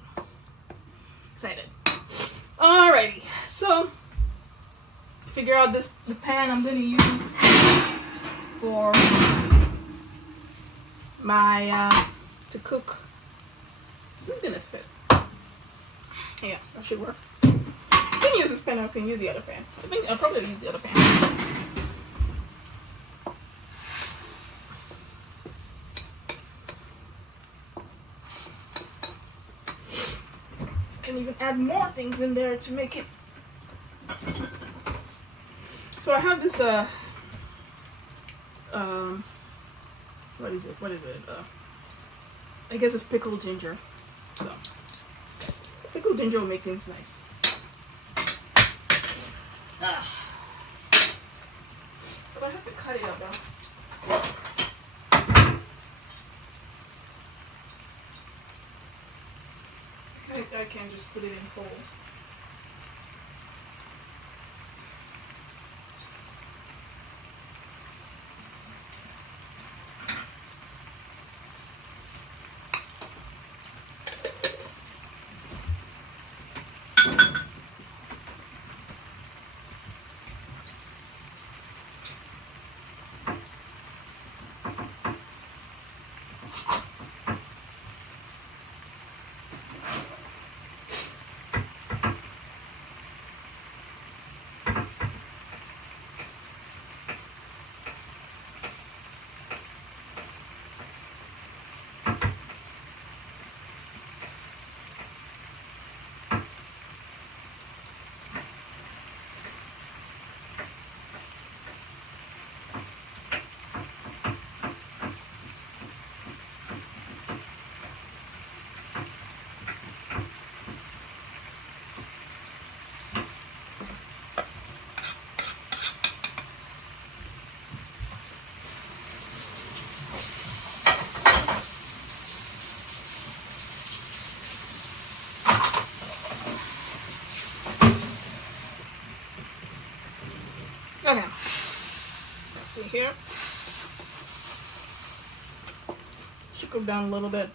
Excited. Alrighty, so figure out the pan I'm gonna use for my to cook. This is gonna fit. Yeah, that should work. You can use this pan or you can use the other pan. I think I'll probably use the other pan. Can even add more things in there to make it. So I have this what is it? I guess it's pickled ginger. So pickled ginger will make things nice. But I have to cut it up though. I can't just put it in whole. Okay, let's see here. Should cook down a little bit.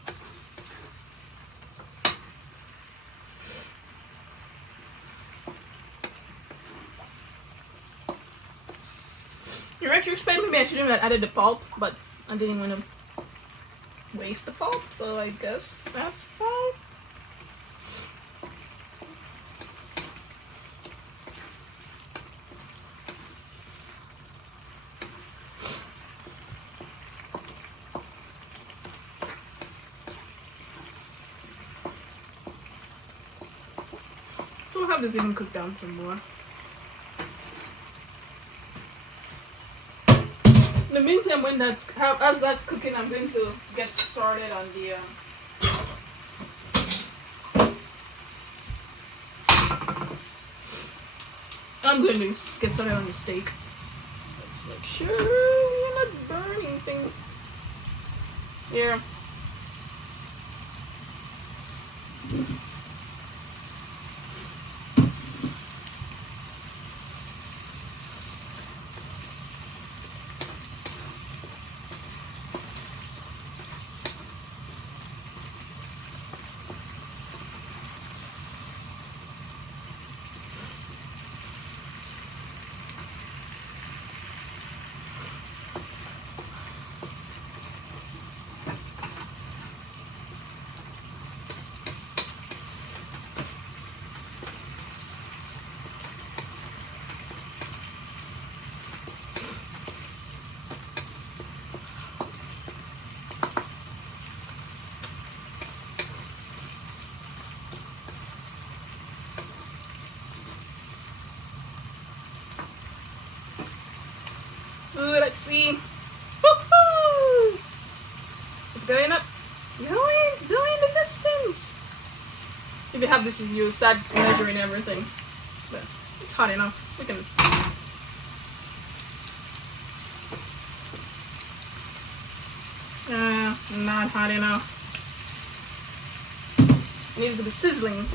You expect maybe I should have added the pulp, but I didn't want to waste the pulp, so I guess that's fine. So we'll have this even cook down some more. In the meantime, as that's cooking, I'm going to get started on the I'm going to get started on the steak. Let's make sure we're not burning things here. Ooh, let's see. Woo-hoo! It's going up. It's going the distance. If you have this, you start measuring everything. But it's hot enough. We can. Not hot enough. It needs to be sizzling.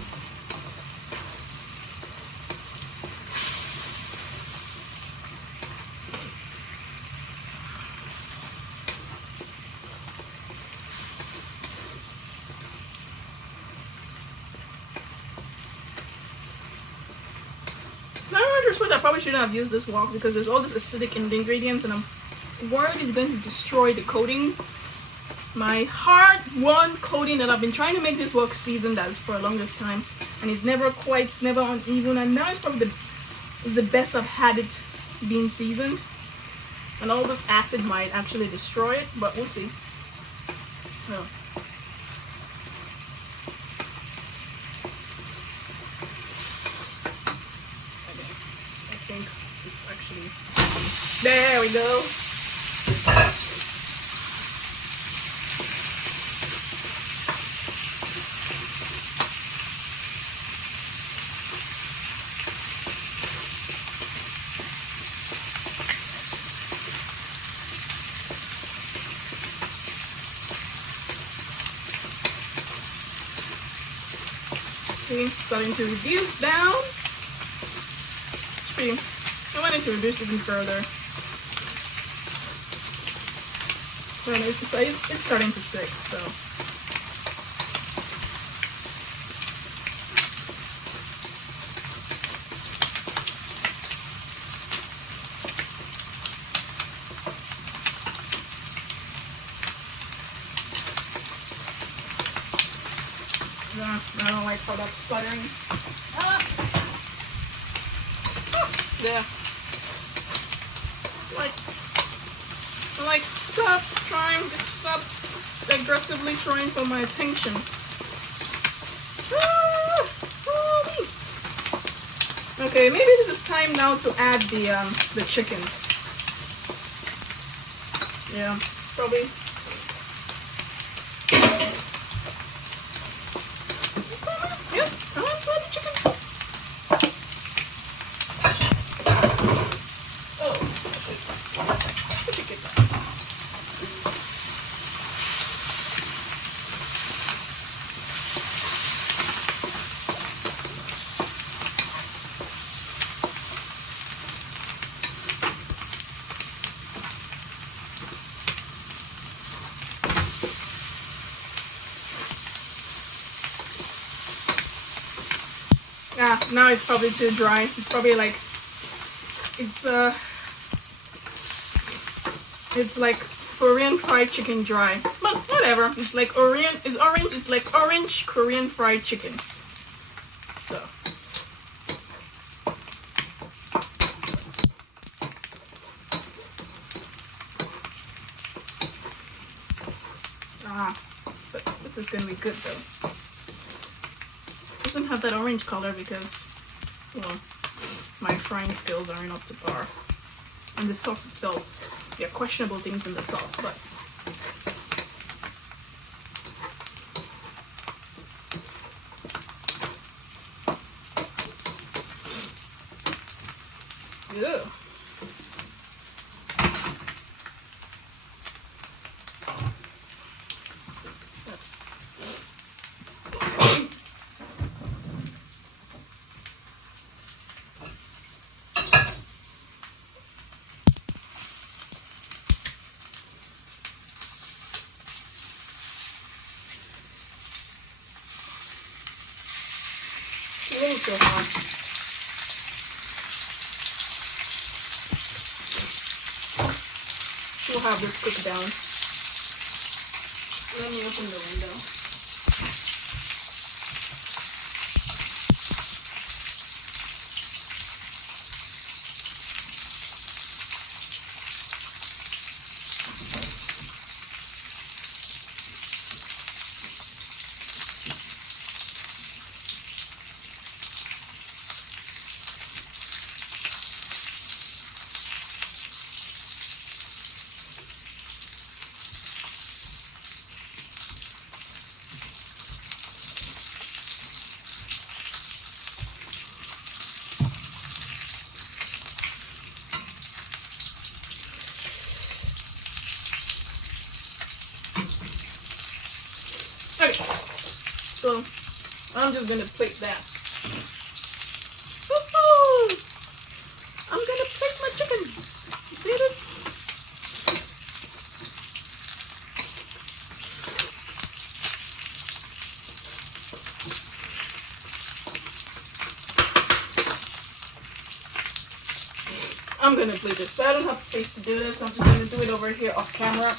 I probably shouldn't have used this wok because there's all this acidic in the ingredients and I'm worried it's going to destroy the coating. My hard-won coating that I've been trying to make this wok seasoned as for the longest time, and it's never uneven, and now it's probably the best I've had it being seasoned. And all this acid might actually destroy it, but we'll see. Oh. There we go. See, starting to reduce down. It's pretty. I wanted to reduce even further. But it's starting to stick, so. Yeah, I don't like how that's sputtering. Yeah. Like stop aggressively trying for my attention. Okay, maybe this is time now to add the chicken. Yeah, probably. Yep, I want to add the chicken. Now it's probably too dry. It's probably like it's like Korean fried chicken dry. But whatever. It's like orange. It's orange. It's like orange Korean fried chicken. So. But this is gonna be good though. Doesn't have that orange color because, well, my frying skills aren't up to par. And the sauce itself, there are questionable things in the sauce, but ew. A little too hot. We'll have this cook down. Let me open the window. Okay, so I'm just gonna plate that. Woo-hoo! I'm gonna plate my chicken. You see this? I'm gonna plate this. So I don't have space to do this. I'm just gonna do it over here off camera.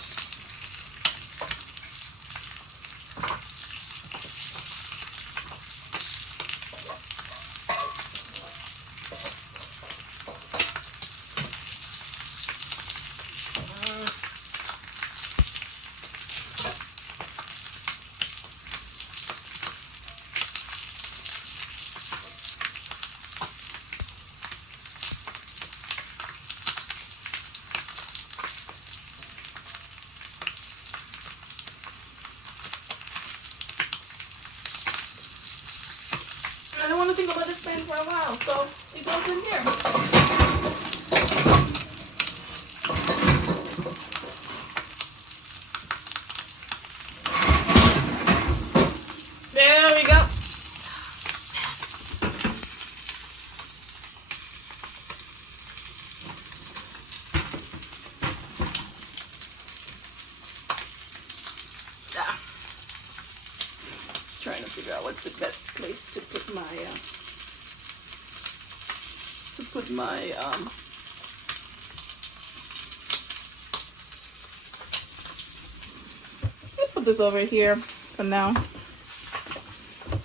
I don't want to think about this pan for a while, so it goes in here. There we go. Trying to figure out what's the best place to put my I'll put this over here for now.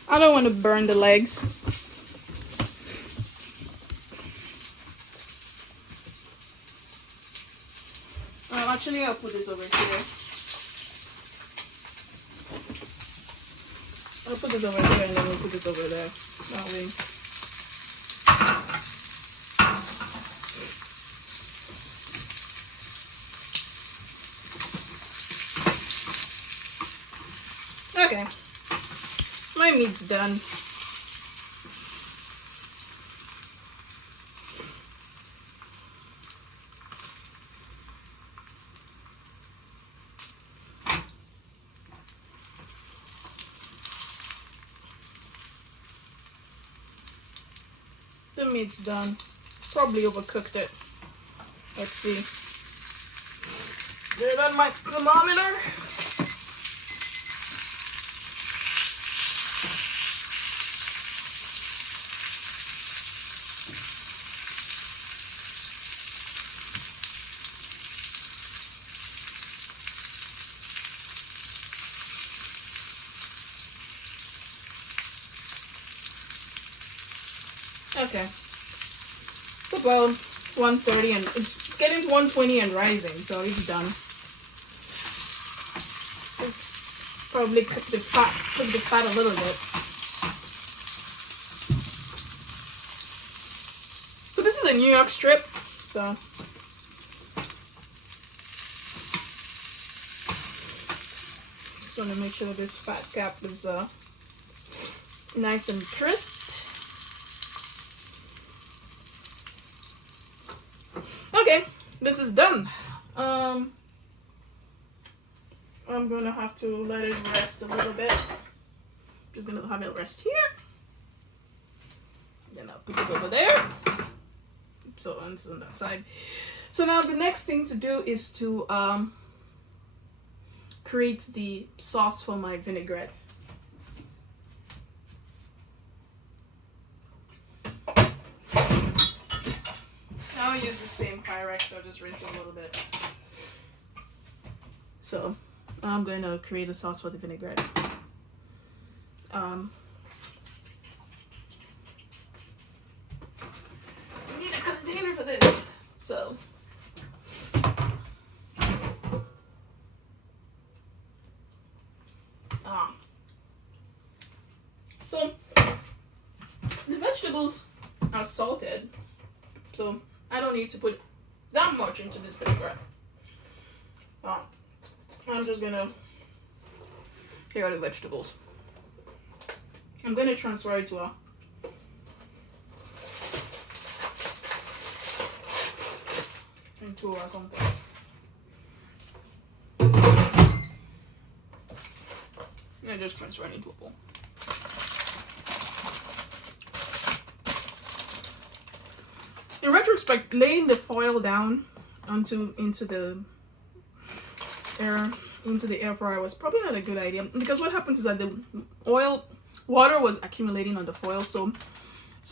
I don't want to burn the legs. Actually, I'll put this over here. I'll put this over here and then we'll put this over there. That way. Okay. My meat's done. The meat's done. Probably overcooked it. Let's see. Get it on my thermometer. Okay. It's about 1:30 and it's getting to 1:20 and rising, so it's done. Just probably cook the fat a little bit. So this is a New York strip, so just want to make sure that this fat cap is nice and crisp. Okay, this is done. I'm gonna have to let it rest a little bit. Just gonna have it rest here. Then I'll put this over there. So on that side. So now the next thing to do is to create the sauce for my vinaigrette. I'll use the same Pyrex, so I'll just rinse it a little bit. So I'm going to create a sauce for the vinaigrette. I need a container for this. So the vegetables are salted, so I don't need to put that much into this vinaigrette. I'm just gonna, here are the vegetables. I'm gonna transfer it to a into something. I just transfer it into a bowl. In retrospect, laying the foil down into the air fryer was probably not a good idea, because what happens is that the water was accumulating on the foil, so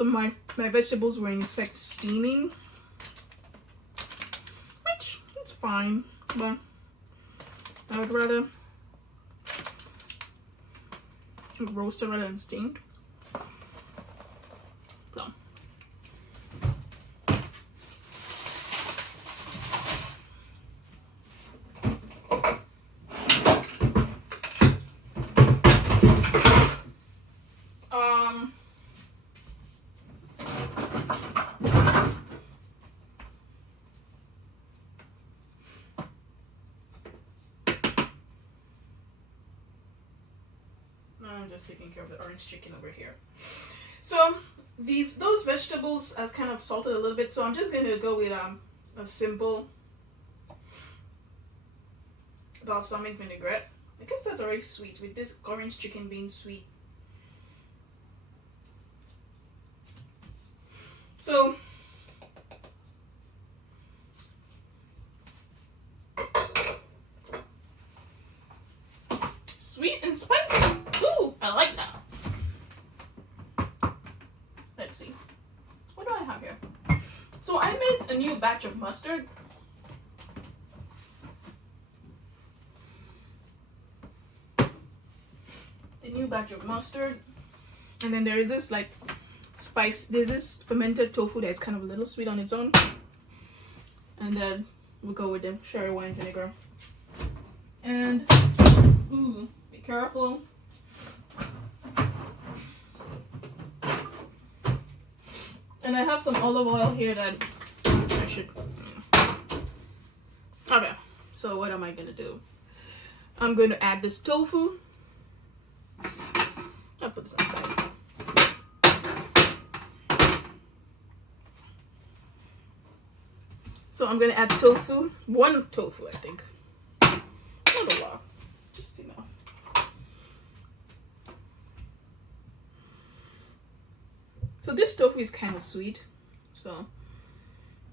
my vegetables were in effect steaming, which it's fine, but I would rather roasted rather than steamed. So I'm just taking care of the orange chicken over here. So those vegetables I've kind of salted a little bit, so I'm just going to go with a simple balsamic vinaigrette. I guess that's already sweet with this orange chicken being sweet. So sweet and spicy. Ooh, I like that. Let's see. What do I have here? So I made a new batch of mustard. And then there is this like there's this fermented tofu that's kind of a little sweet on its own. And then we'll go with the sherry wine vinegar. And ooh, be careful. And I have some olive oil here that I should. Okay, so what am I gonna do? I'm going to add this tofu. I'll put this outside. So I'm gonna add tofu. One tofu, I think. Not a lot, just enough. So this tofu is kind of sweet, so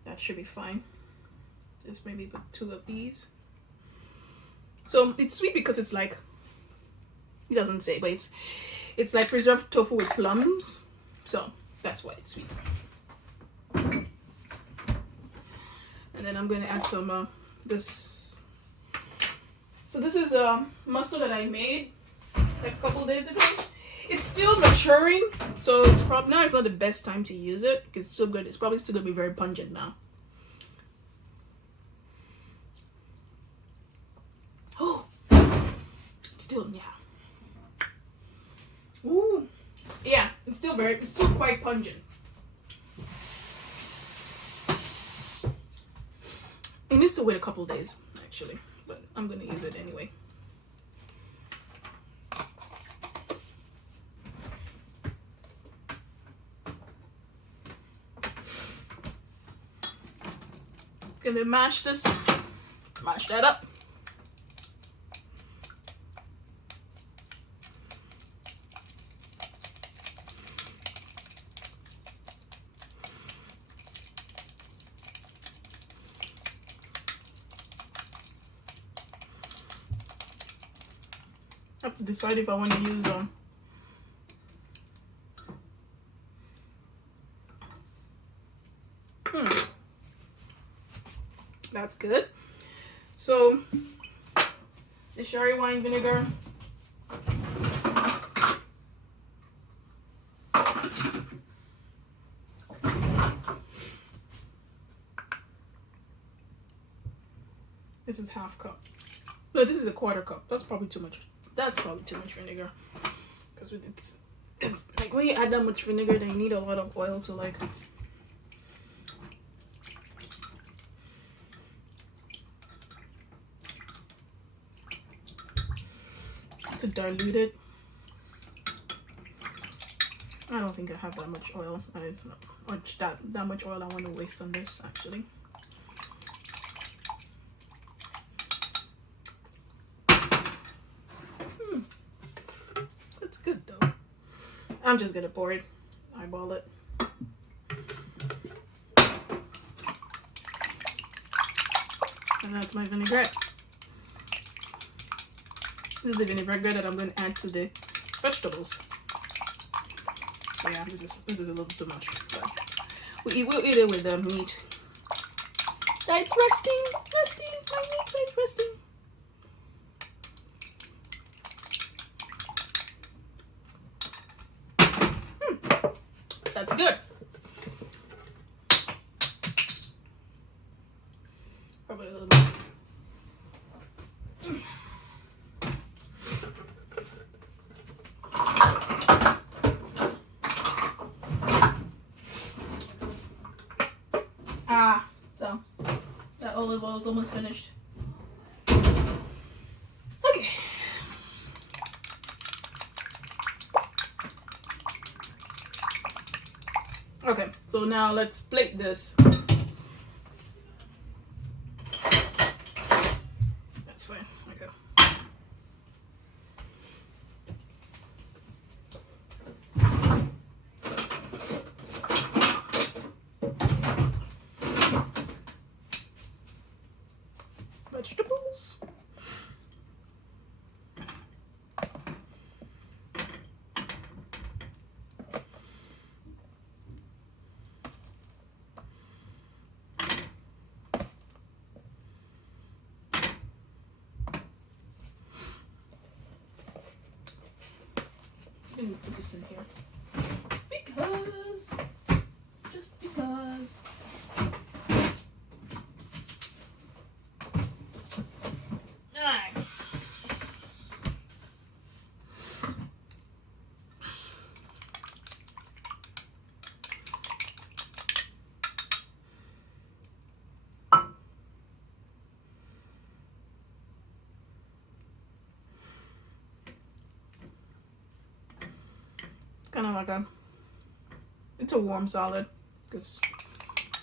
that should be fine. Just maybe put 2 of these. So it's sweet because it's like, it doesn't say, but it's like preserved tofu with plums, so that's why it's sweet. And then I'm going to add some this. So this is a mustard that I made like a couple days ago. It's still maturing, so it's probably now it's not the best time to use it because it's still good. It's probably still gonna be very pungent now. Oh, still, yeah. Ooh, yeah, it's still quite pungent. It needs to wait a couple days actually, but I'm gonna use it anyway. Gonna mash that up. I have to decide if I want to use That's good. So the sherry wine vinegar. This is half cup. No, this is a quarter cup. That's probably too much. That's probably too much vinegar. Because it's like when you add that much vinegar, then you need a lot of oil to like to dilute it. I don't think I have that much oil. That much oil I want to waste on this actually. I'm just gonna pour it, eyeball it. And that's my vinaigrette. This is the vinaigrette that I'm going to add to the vegetables. So yeah, this is a little too much, but we'll eat it with the meat. It's resting. My meat is resting. That's good. Probably a little bit. So that olive oil is almost finished. Okay. Okay, so now let's plate this. That's fine. Okay. Vegetables. I'm gonna put this in here just because. Alright. It's kind of like it's a warm salad because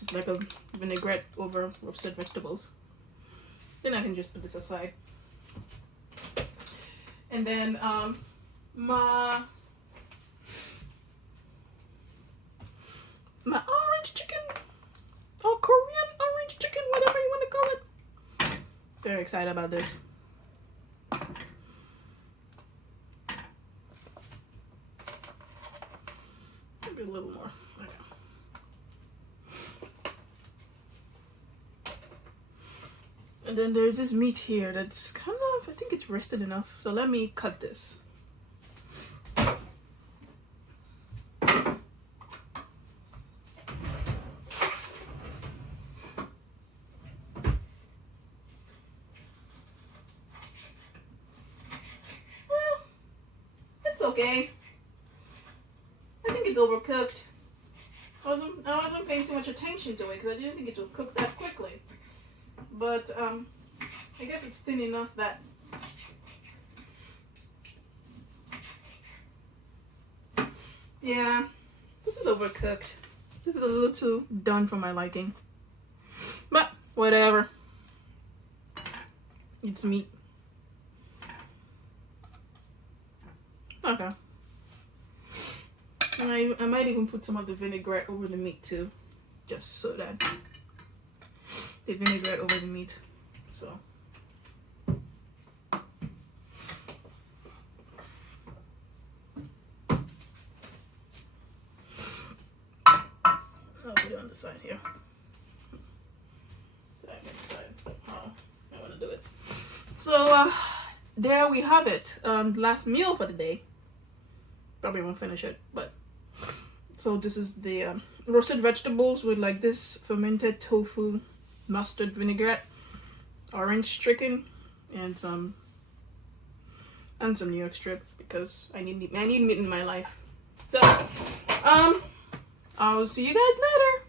it's like a vinaigrette over roasted vegetables. Then I can just put this aside. And then my orange chicken or Korean orange chicken, whatever you want to call it. Very excited about this. Maybe a little more. Okay. And then there's this meat here that's kind of, I think it's rested enough. So let me cut this. Well, it's okay. I think it's overcooked. I wasn't paying too much attention to it because I didn't think it would cook that quickly. But I guess it's thin enough that yeah, this is overcooked. This is a little too done for my liking. But whatever. It's meat. Okay. I might even put some of the vinaigrette over the meat too, just so that the vinaigrette over the meat. So I'll put it on the side here. So I can decide how I want to do it. So there we have it. Last meal for the day. Probably won't finish it, but so this is the roasted vegetables with like this fermented tofu, mustard vinaigrette, orange chicken, and some New York strip because I need meat in my life. So I'll see you guys later.